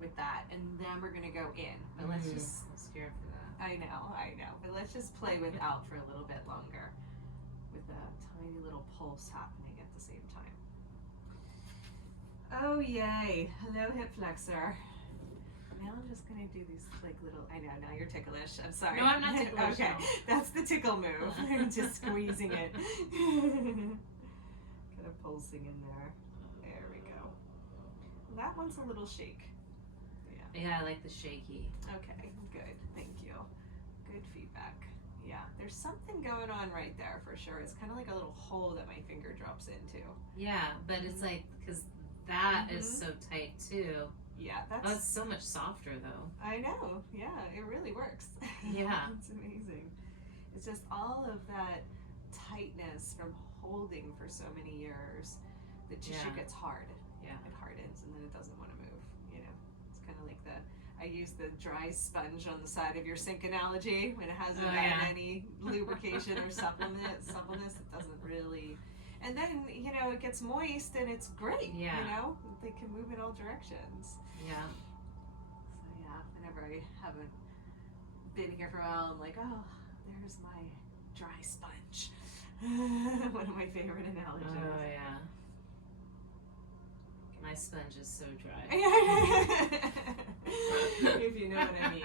with that. And then we're going to go in. But let's just... I'm scared for that. I know. But let's just play without for a little bit longer with a tiny little pulse happening at the same time. Oh, yay. Hello, hip flexor. Now I'm just going to do these like little, I know, now you're ticklish. I'm sorry. No, I'm not ticklish. Okay, No. that's the tickle move. I'm just squeezing it. Kind of pulsing in there. There we go. That one's a little shake. Yeah, I like the shaky. Okay, good. Thank you. Good feedback. Yeah, there's something going on right there for sure. It's kind of like a little hole that my finger drops into. Yeah, but it's like, because that is so tight too. Yeah, Oh, it's so much softer though. I know. Yeah, it really works. Yeah. It's amazing. It's just all of that tightness from holding for so many years. The tissue gets hard. Yeah. It hardens and then it doesn't want to move, you know. It's kind of like I use the dry sponge on the side of your sink analogy when it hasn't gotten any lubrication or suppleness, it doesn't really. And then, you know, it gets moist and it's great, you know. They can move in all directions. Yeah. So yeah, whenever I haven't been here for a while, I'm like, oh, there's my dry sponge. One of my favorite analogies. Oh yeah. My sponge is so dry. if you know what I mean.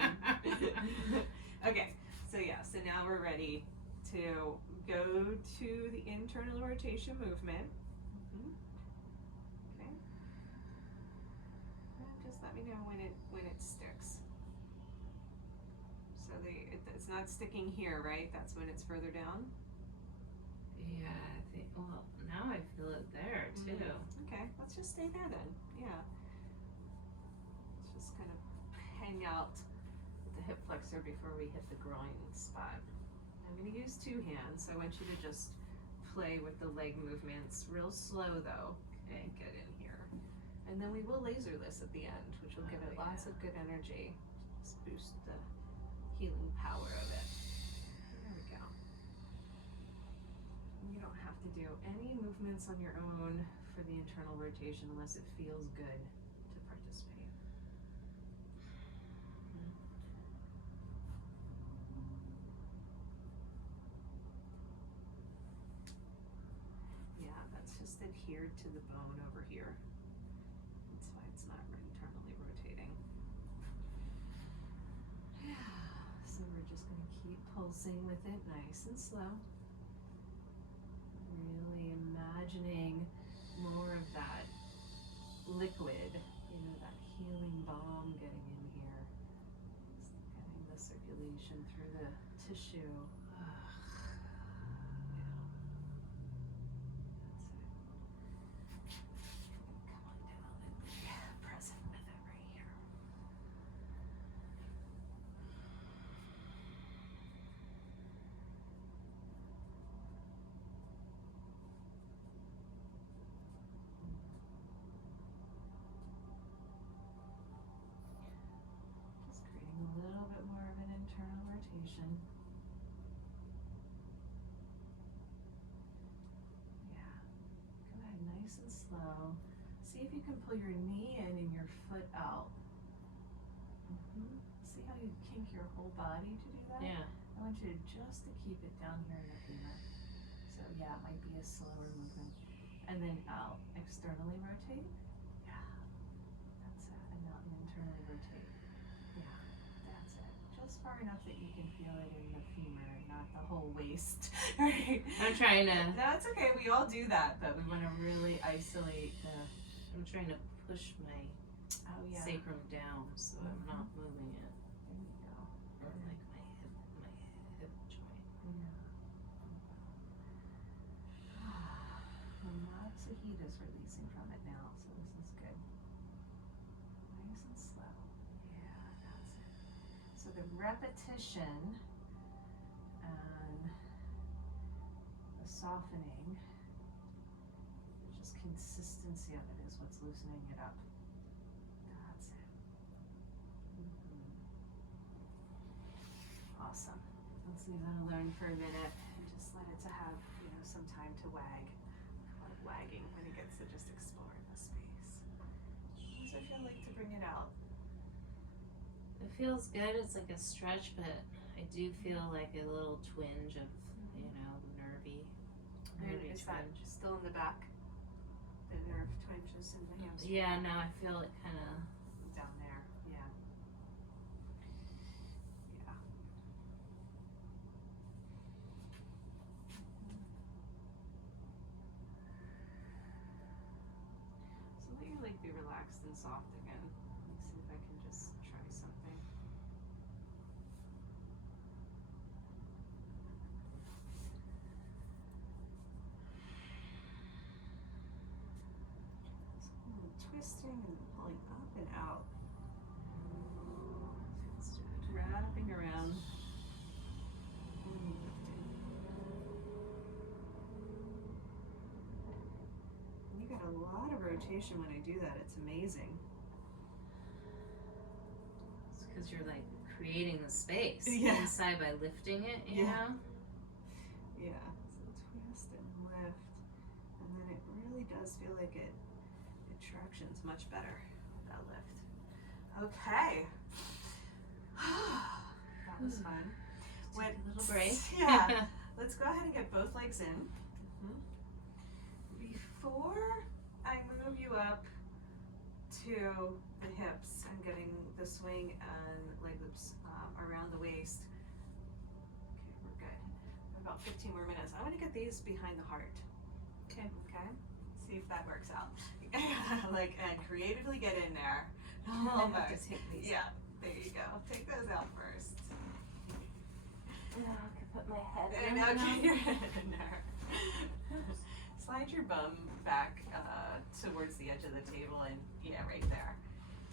Okay, so yeah, so now we're ready to go to the internal rotation movement. Okay. And just let me know when it sticks. So it's not sticking here, right? That's when it's further down. Yeah, I think. Well, now I feel it there too. Okay, let's just stay there then. Yeah. Let's just kind of hang out with the hip flexor before we hit the groin spot. I'm going to use 2 hands, so I want you to just play with the leg movements real slow though. Okay, get in here. And then we will laser this at the end, which will give it lots of good energy. Just boost the healing power of it. There we go. You don't have to do any movements on your own for the internal rotation unless it feels good to participate. Yeah, that's just adhered to the bone over here. That's why it's not internally rotating. Yeah, so we're just going to keep pulsing with it nice and slow. Really imagining more of that liquid, that healing balm getting in here. Just getting the circulation through the tissue. Yeah. That's it. Come on down and be present with it right here. Just creating a little bit more of an internal rotation. Yeah. Go ahead, nice and slow. See if you can pull your knee in and your foot out. See how you kink your whole body to do that? Yeah. I want you just to keep it down here in the femur. So yeah, it might be a slower movement. And then out. Externally rotate. Yeah. That's it. And now internally rotate. Yeah. That's it. Just far enough that you can feel it in the femur, not the whole waist. Right? I'm trying to. No, it's okay. We all do that, but we want to really isolate the. I'm trying to push my sacrum down so I'm not moving it. There you go. Or like my hip joint. Yeah. And lots of heat is releasing from it now, so this is good. Nice and slow. Yeah, that's it. So the repetition and the softening, just consistency of it is what's loosening it up. That's it. Awesome. Let's leave that alone for a minute and just let it to have, some time to wag. I like wagging when it gets to just exploring the space. How does it feel like to bring it out? It feels good. It's like a stretch, but I do feel like a little twinge of, nervy Is that twinge. still in the back? The nerve twinges in the hamstring? Yeah, now I feel it kind of Down there, yeah. Yeah. So let your leg be relaxed and soft again. Let me see if I can just try something. Twisting and pulling up and out. Wrapping around. And lifting. You got a lot of rotation when I do that. It's amazing. It's because you're like creating the space inside by lifting it, you know? Yeah. So twist and lift. And then it really does feel like traction's much better with that lift. Okay. That was fun. Take a little break. Yeah. Let's go ahead and get both legs in. Before I move you up to the hips and getting the swing and leg loops around the waist. Okay, we're good. About 15 more minutes. I want to get these behind the heart. Okay. Okay. See if that works out. Like, and creatively get in there. I have to take these. Yeah. There you go. Take those out first. Now I can put my head in. And now get your head in there. Slide your bum back towards the edge of the table, and yeah, right there.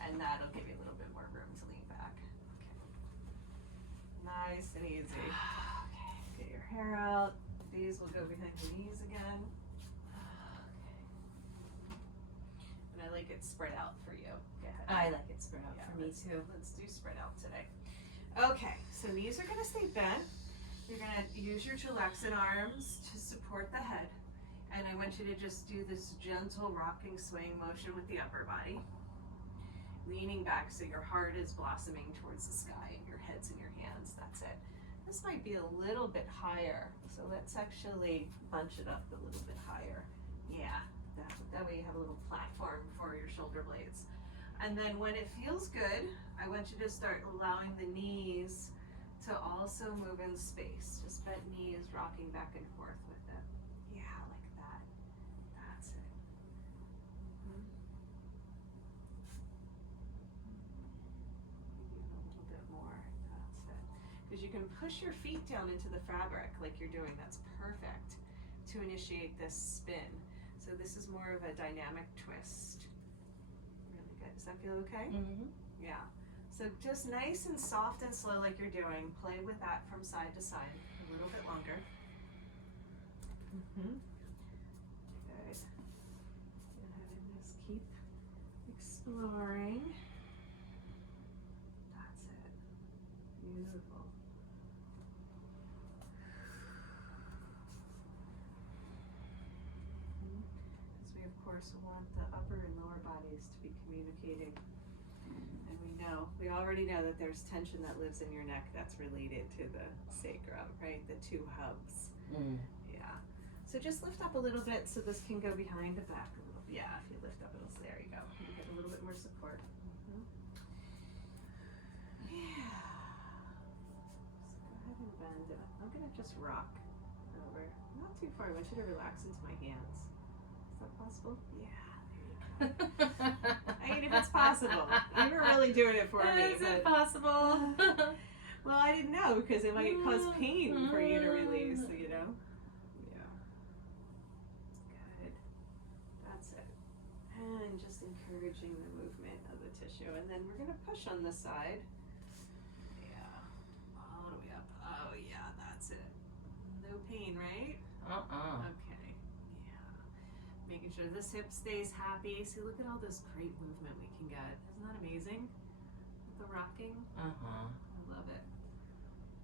And that'll give you a little bit more room to lean back. Okay. Nice and easy. Okay. Get your hair out. These will go behind the knees again. And I like it spread out for you. Go ahead. I like it spread out for me too. Let's do spread out today. Okay, so knees are gonna stay bent. You're gonna use your chillaxin arms to support the head. And I want you to just do this gentle rocking swaying motion with the upper body. Leaning back so your heart is blossoming towards the sky and your head's in your hands. That's it. This might be a little bit higher. So let's actually bunch it up a little bit higher. Yeah, that way you have a little platform for your shoulder blades. And then when it feels good, I want you to start allowing the knees to also move in space. Just bent knees rocking back and forth with it. Yeah, like that. That's it. Maybe a little bit more. That's it. Because you can push your feet down into the fabric like you're doing. That's perfect to initiate this spin. So this is more of a dynamic twist. Really good. Does that feel okay? Mm-hmm. Yeah. So just nice and soft and slow like you're doing. Play with that from side to side a little bit longer. Good. Go ahead and just keep exploring. That's it. Beautiful. Because we of course want the upper and lower bodies to be communicating. And we already know that there's tension that lives in your neck that's related to the sacrum, right? The two hubs. Mm. Yeah. So just lift up a little bit so this can go behind the back a little. Yeah, if you lift up, there you go. You get a little bit more support. Yeah. So go ahead and bend it. I'm gonna just rock over. Not too far. I want you to relax into my hands. Is that possible? Yeah. I mean, if it's possible. You were really doing it for me. Is it possible? Well, I didn't know because it might cause pain for you to release, you know? Yeah. Good. That's it. And just encouraging the movement of the tissue. And then we're going to push on this side. Yeah. All the way up. Oh, yeah, that's it. No pain, right? Okay. Making sure this hip stays happy. See, look at all this great movement we can get. Isn't that amazing? The rocking. I love it.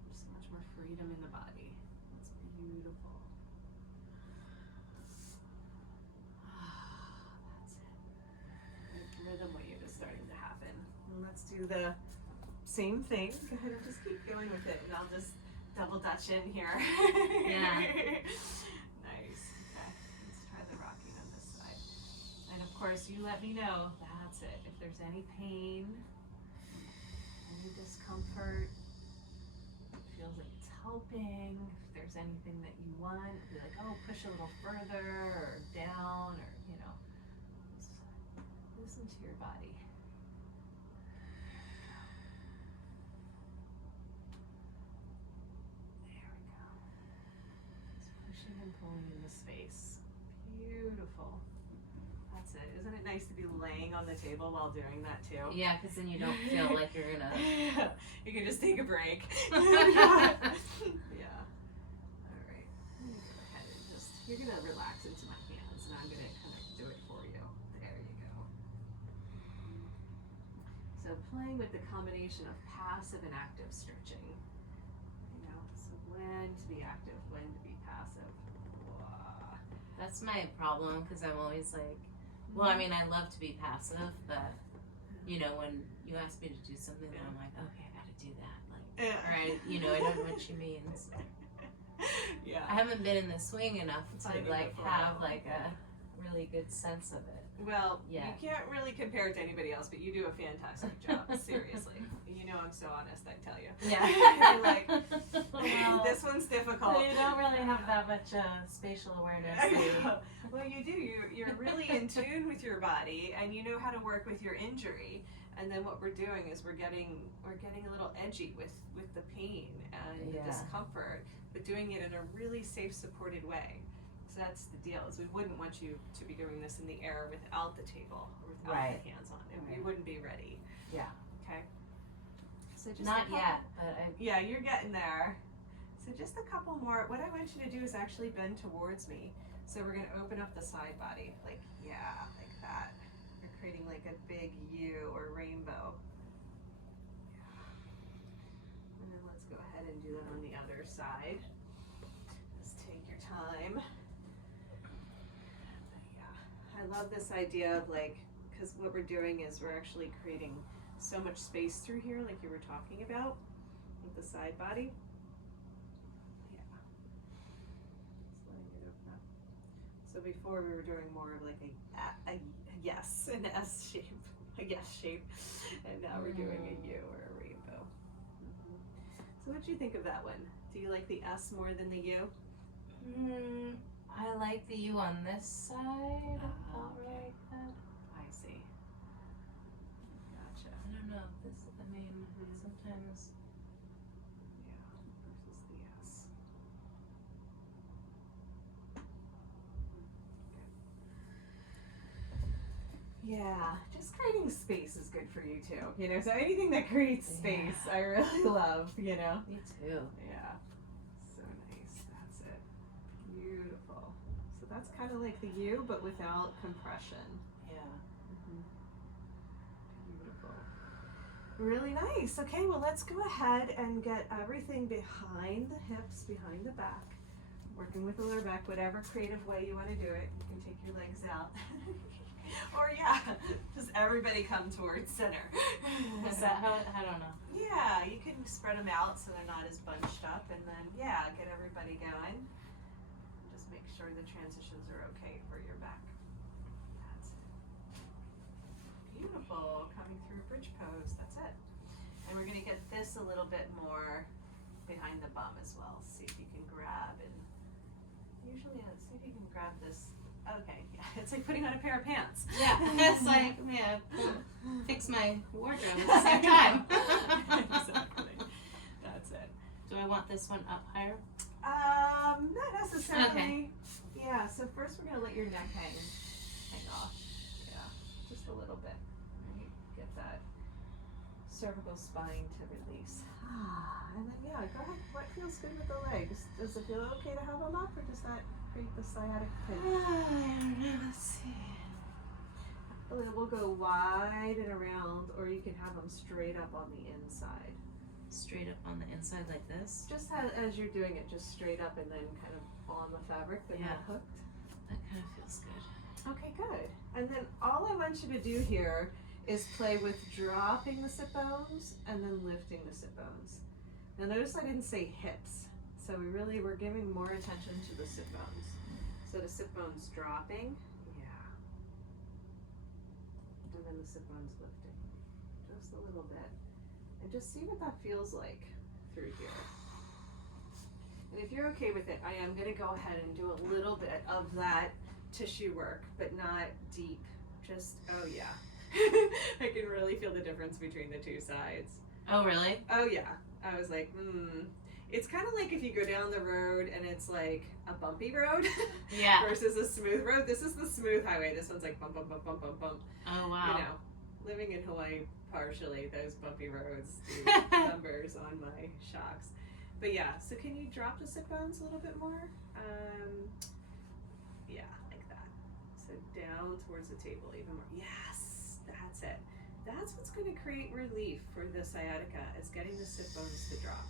There's so much more freedom in the body. That's beautiful. That's it. The rhythm wave is starting to happen. And let's do the same thing. Go ahead and just keep going with it, and I'll just double dutch in here. Yeah. Nice. Okay. Let's try the rocking on this side. And of course, you let me know. That's it. If there's any pain, any discomfort, feels like it's helping. If there's anything that you want, be like, oh, push a little further or down, or just listen to your body. There we go. Just pushing and pulling into space. Beautiful. That's it. Isn't it nice to be laying on the table while doing that too? Yeah, because then you don't feel like you're gonna. You can just take a break. Yeah. All right. I'm gonna go ahead and you're gonna relax into my hands, and I'm gonna kind of do it for you. There you go. So playing with the combination of passive and active stretching. So when to be active, when to be passive. Whoa. That's my problem because I'm always like, well, I mean, I love to be passive, but when you ask me to do something, then I'm like, okay, I gotta do that. Like, all right, I know what she means. Yeah. I haven't been in the swing enough to Finding like the flow. have like a really good sense of it. Well, Yeah. you can't really compare it to anybody else, but you do a fantastic job. Seriously. You know I'm so honest, I tell you. Yeah. You're like, Well, this one's difficult. you don't really have that much spatial awareness. I know. Well, you do. You're really in tune with your body, and you know how to work with your injury. And then what we're doing is we're getting a little edgy with the pain and the discomfort, but doing it in a really safe, supported way. So that's the deal. Is we wouldn't want you to be doing this in the air without the table or without the hands on, and we wouldn't be ready. Yeah. Okay. So just Not yet, but yeah, you're getting there. So just a couple more. What I want you to do is actually bend towards me. So we're gonna open up the side body, like that. We're creating like a big U or rainbow. Yeah. And then let's go ahead and do that on the other side. Just take your time. I love this idea of because what we're doing is we're actually creating so much space through here, like you were talking about, with the side body. Yeah. Just letting it open up. So before we were doing more of like a yes, an S shape, a yes shape, and now we're doing a U or a rainbow. So what do you think of that one? Do you like the S more than the U? I like the U on this side. Okay. I see. Gotcha. I don't know. Sometimes. Yeah, versus the S. Yeah, just creating space is good for you too. You know, so anything that creates space, I really love, you know. Me too. Yeah. So nice. That's it. Beautiful. So that's kind of like the U, but without compression. Yeah. Beautiful. Really nice. Okay, well, let's go ahead and get everything behind the hips, behind the back. Working with the lower back, whatever creative way you want to do it. You can take your legs out. Or just everybody come towards center. Is that how? I don't know. Yeah, you can spread them out so they're not as bunched up, and then get everybody going. Just make sure the transitions are okay for your back. That's it. Beautiful. Coming through bridge pose. That's it. And we're gonna get this a little bit more behind the bum as well. See if you can grab and usually see if you can grab this. Okay, yeah, it's like putting on a pair of pants. Yeah, it's like, fix my wardrobe at the same time. Exactly. That's it. Do I want this one up higher? Not necessarily. Okay. Yeah, so first we're gonna let your neck hang off. Yeah, just a little bit. Right? Get that cervical spine to release. And then go ahead. What feels good with the legs? Does it feel okay to have them up, or does that create the sciatic pin? Let's see. We'll go wide and around, or you can have them straight up on the inside. Straight up on the inside like this? Just as you're doing it, just straight up and then kind of on the fabric, but not hooked. That kind of feels good. Okay, good. And then all I want you to do here is play with dropping the sit bones and then lifting the sit bones. Now notice I didn't say hips. So we're giving more attention to the sit bones. So the sit bones dropping, and then the sit bones lifting, just a little bit. And just see what that feels like through here. And if you're okay with it, I am gonna go ahead and do a little bit of that tissue work, but not deep. Just, oh yeah. I can really feel the difference between the two sides. Oh, really? Oh yeah. I was like, It's kind of like if you go down the road and it's like a bumpy road versus a smooth road. This is the smooth highway. This one's like bump, bump, bump, bump, bump, bump. Oh, wow. You know, living in Hawaii partially, those bumpy roads do numbers on my shocks. But yeah, so can you drop the sit bones a little bit more? Yeah, like that. So down towards the table even more. Yes, that's it. That's what's going to create relief for the sciatica, is getting the sit bones to drop.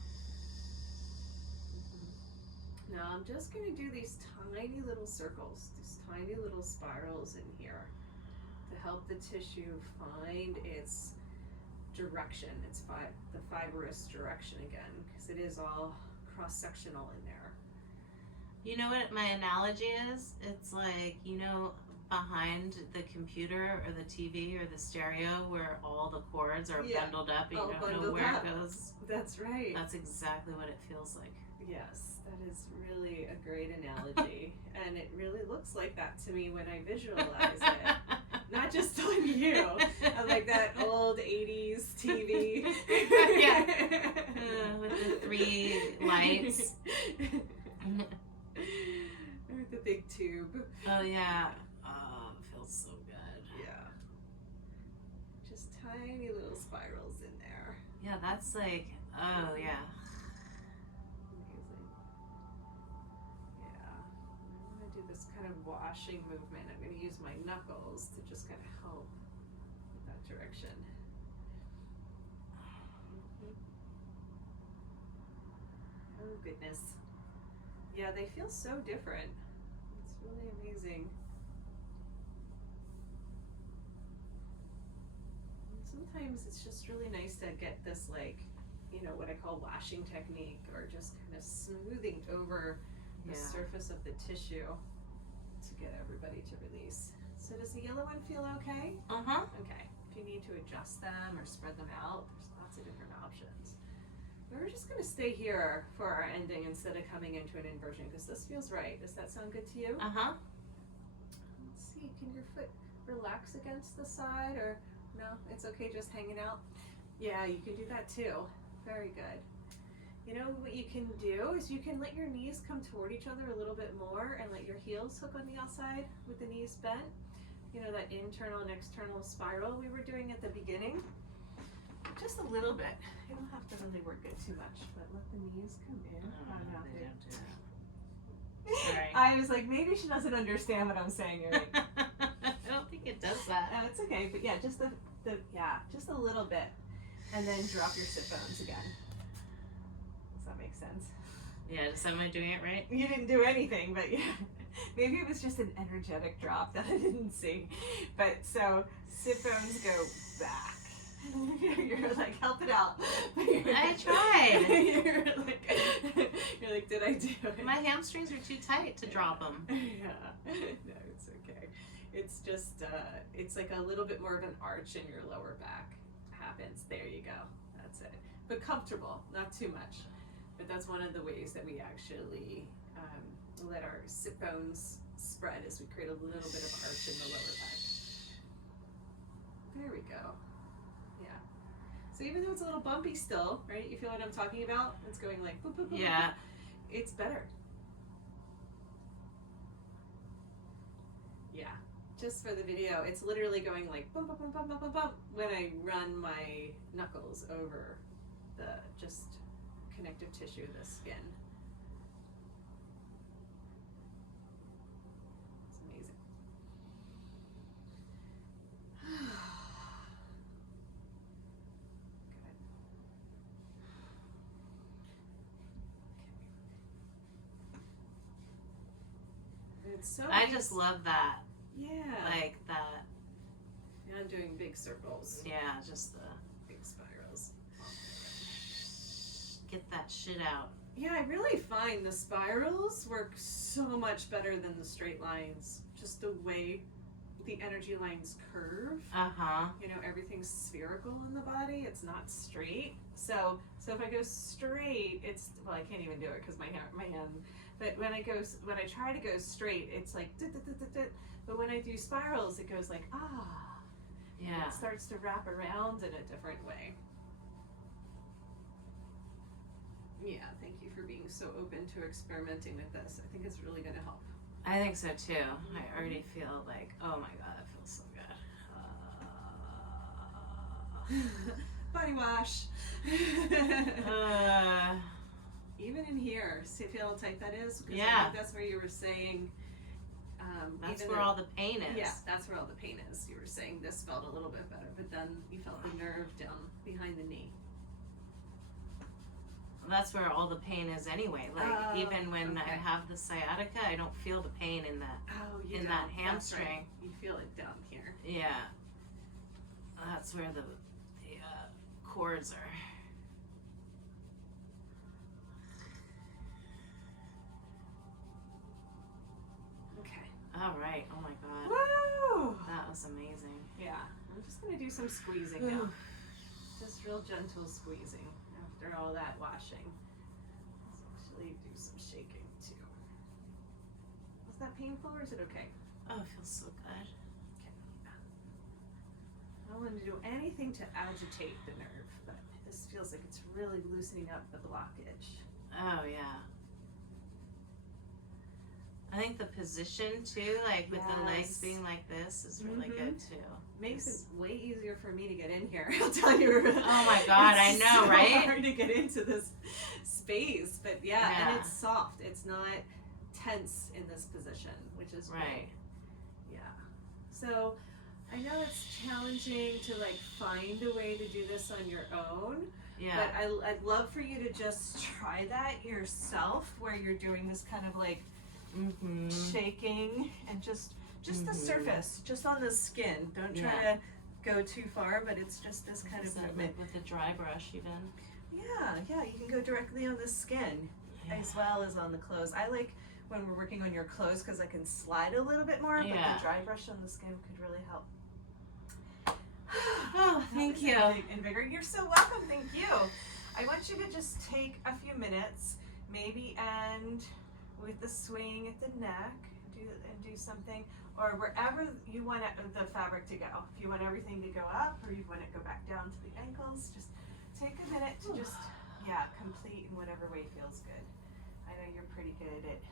Now I'm just going to do these tiny little circles, these tiny little spirals in here to help the tissue find its direction, the fibrous direction again, because it is all cross-sectional in there. You know what my analogy is? It's like, behind the computer or the TV or the stereo where all the cords are bundled up and you don't know where it goes. That's right. That's exactly what it feels like. Yes, that is really a great analogy. And it really looks like that to me when I visualize it. Not just on you. I like that old 80s TV. Yeah. With the 3 lights. With the big tube. Oh, yeah. Oh, it feels so good. Yeah. Just tiny little spirals in there. Yeah, that's like, oh, yeah. Amazing. Yeah. I'm going to do this kind of washing movement. I'm going to use my knuckles to just kind of help with that direction. Oh, goodness. Yeah, they feel so different. It's really amazing. And sometimes it's just really nice to get this, like, you know, what I call washing technique, or just kind of smoothing over the surface of the tissue to get everybody to release. So does the yellow one feel okay? Uh-huh. Okay. If you need to adjust them or spread them out, there's lots of different options. We're just going to stay here for our ending instead of coming into an inversion, because this feels right. Does that sound good to you? Uh-huh. Let's see, can your foot relax against the side, or no, it's okay just hanging out? Yeah, you can do that too. Very good. You know what you can do is you can let your knees come toward each other a little bit more and let your heels hook on the outside with the knees bent. You know, that internal and external spiral we were doing at the beginning. Just a little bit. You don't have to really work it too much, but let the knees come in. They don't do that. Sorry. I was like, maybe she doesn't understand what I'm saying. Right? I don't think it does that. No, it's okay, but yeah, just just a little bit, and then drop your sit bones again. Does that make sense? Yeah, am I doing it right? You didn't do anything, but yeah. Maybe it was just an energetic drop that I didn't see. But so sit bones go back. You're like, help it out. I tried. You're like, did I do it? My hamstrings are too tight to drop them. Yeah. No, it's okay. It's just, it's like a little bit more of an arch in your lower back happens. There you go. That's it. But comfortable, not too much. But that's one of the ways that we actually let our sit bones spread, as we create a little bit of arch in the lower back. There we go. Yeah. So even though it's a little bumpy still, right? You feel what I'm talking about? It's going like boop, boop, boop, yeah. Boop. It's better. Yeah. Just for the video, it's literally going like bump, bump, bump, bump, bump, bump, bump when I run my knuckles over the just connective tissue of the skin. It's amazing. Good. It's so I nice. just love that. Yeah. Like that. Yeah, I'm doing big circles. Yeah, just the Big spirals. get that shit out. Yeah, I really find the spirals work so much better than the straight lines. Just the way the energy lines curve. Uh-huh. You know, everything's spherical in the body. It's not straight. So if I go straight, it's, well, I can't even do it because my hand. But when I try to go straight, it's like dit, dit, dit, dit, dit. But when I do spirals, it goes like Yeah. It starts to wrap around in a different way. Yeah, thank you for being so open to experimenting with this. I think it's really going to help. I think so too. I already feel like, oh my god, that feels so good. Body wash. Uh, Even in here, see how tight that is? Because I Yeah. think that's where you were saying. that's even where though- all the pain is. Yeah, that's where all the pain is. You were saying this felt a little bit better, but then you felt the nerve down behind the knee. That's where all the pain is anyway. Like Oh, even when I okay. have the sciatica, I don't feel the pain in that. Oh, you In don't. that That's hamstring. right. You feel it down here. Yeah, that's where the cords are. Okay. All right. Oh my god. Woo! that was amazing. Yeah. I'm just gonna do some squeezing now. Just real gentle squeezing after all that washing. Let's actually do some shaking too. Was that painful or is it okay? Oh, it feels so good. Okay. I don't want to do anything to agitate the nerve, but this feels like it's really loosening up the blockage. Oh yeah. I think the position too, like with the legs Yes. being like this, is really good too. Makes it way easier for me to get in here. I'll tell you. Oh my God, I It's know, so right? hard to get into this space, but yeah, and it's soft. It's not tense in this position, which is Right. great. Yeah. So I know it's challenging to like find a way to do this on your own. Yeah. But I'd love for you to just try that yourself, where you're doing this kind of like shaking and just the surface, just on the skin. Don't try to go too far, but it's just this kind of movement. With the dry brush even. Yeah, you can go directly on the skin as well as on the clothes. I like when we're working on your clothes because I can slide a little bit more, but the dry brush on the skin could really help. Oh, thank you. Invigorate. You're so welcome. Thank you. I want you to just take a few minutes, maybe end with the swing at the neck, do something, or wherever you want the fabric to go. If you want everything to go up, or you want it to go back down to the ankles, just take a minute to just complete in whatever way feels good. I know you're pretty good at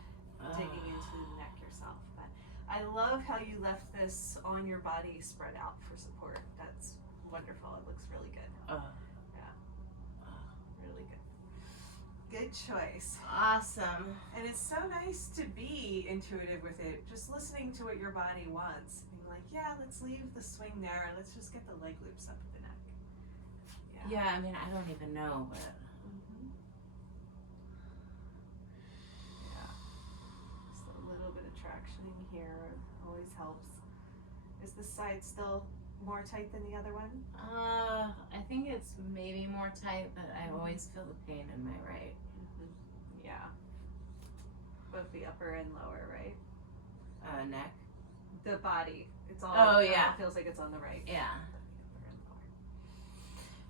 digging into the neck yourself, but I love how you left this on your body spread out for support. That's wonderful. It looks really good. Really good. Good choice. Awesome. And it's so nice to be intuitive with it, just listening to what your body wants. Being like, yeah, let's leave the swing there. Let's just get the leg loops up at the neck. Yeah, I mean, I don't even know, but. Yeah. Just a little bit of traction in here always helps. Is this side still more tight than the other one? I think it's maybe more tight, but I always feel the pain in my right. Yeah. Both the upper and lower, right? Neck. The body. It's all. Oh, it yeah. all feels like it's on the right. Yeah.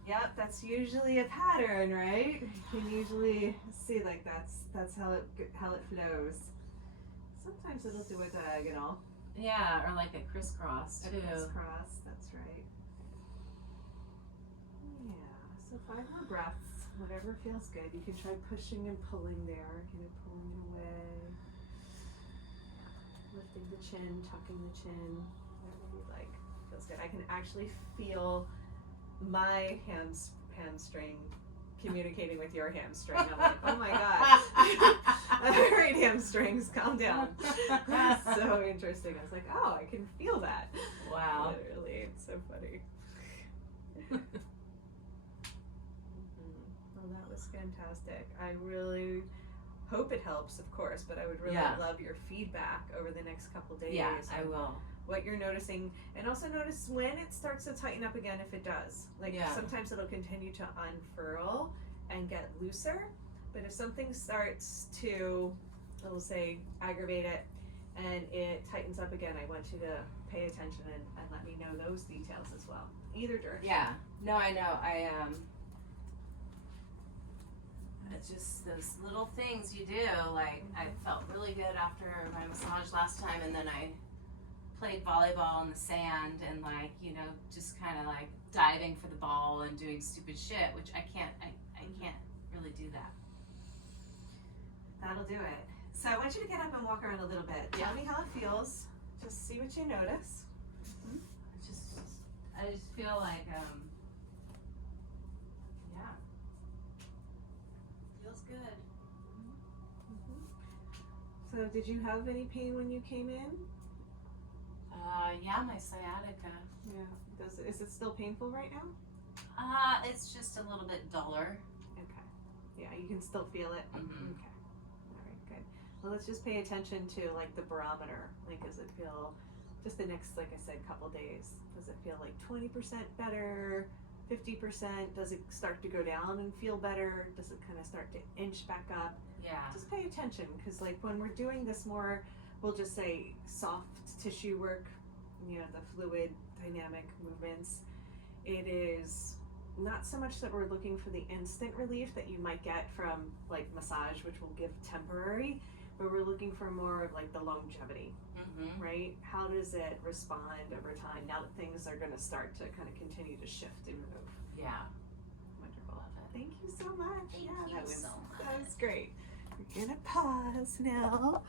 Yep, that's usually a pattern, right? You can usually see like that's how it flows. Sometimes it'll do a diagonal. Yeah, or like a crisscross too. A crisscross, that's right. Yeah, so 5 more breaths, whatever feels good. You can try pushing and pulling there, pulling it away. Lifting the chin, tucking the chin, whatever you like. Feels good. I can actually feel my hamstring communicating with your hamstring. I'm like, oh my god. All right, hamstrings, calm down. So interesting. I was like, oh, I can feel that. Wow. Literally, it's so funny. Well, that was fantastic. I really hope it helps, of course, but I would really love your feedback over the next couple days. Yeah, I will. What you're noticing, and also notice when it starts to tighten up again, if it does. Like sometimes it'll continue to unfurl and get looser, but if something starts to, we'll say, aggravate it and it tightens up again, I want you to pay attention and let me know those details as well. Either direction. Yeah. No, I know. It's just those little things you do. Like, I felt really good after my massage last time, and then I played volleyball in the sand and just kind of like diving for the ball and doing stupid shit, which I can't really do that. That'll do it. So I want you to get up and walk around a little bit. Tell me how it feels. Just see what you notice. I just feel like feels good. So did you have any pain when you came in? Yeah, my sciatica. Yeah. Is it still painful right now? It's just a little bit duller. Okay. Yeah, you can still feel it. Mm-hmm. Okay. All right, good. Well, let's just pay attention to like the barometer. Like, does it feel just the next, like I said, couple days? Does it feel like 20% better? 50%? Does it start to go down and feel better? Does it kind of start to inch back up? Yeah. Just pay attention, because like when we're doing this more, we'll just say soft tissue work, you know, the fluid dynamic movements. It is not so much that we're looking for the instant relief that you might get from like massage, which will give temporary, but we're looking for more of like the longevity, right? How does it respond over time now that things are going to start to kind of continue to shift and move? Yeah. Wonderful. Love it. Thank you so much. Thank yeah, you that was so much. That was great. We're gonna pause now.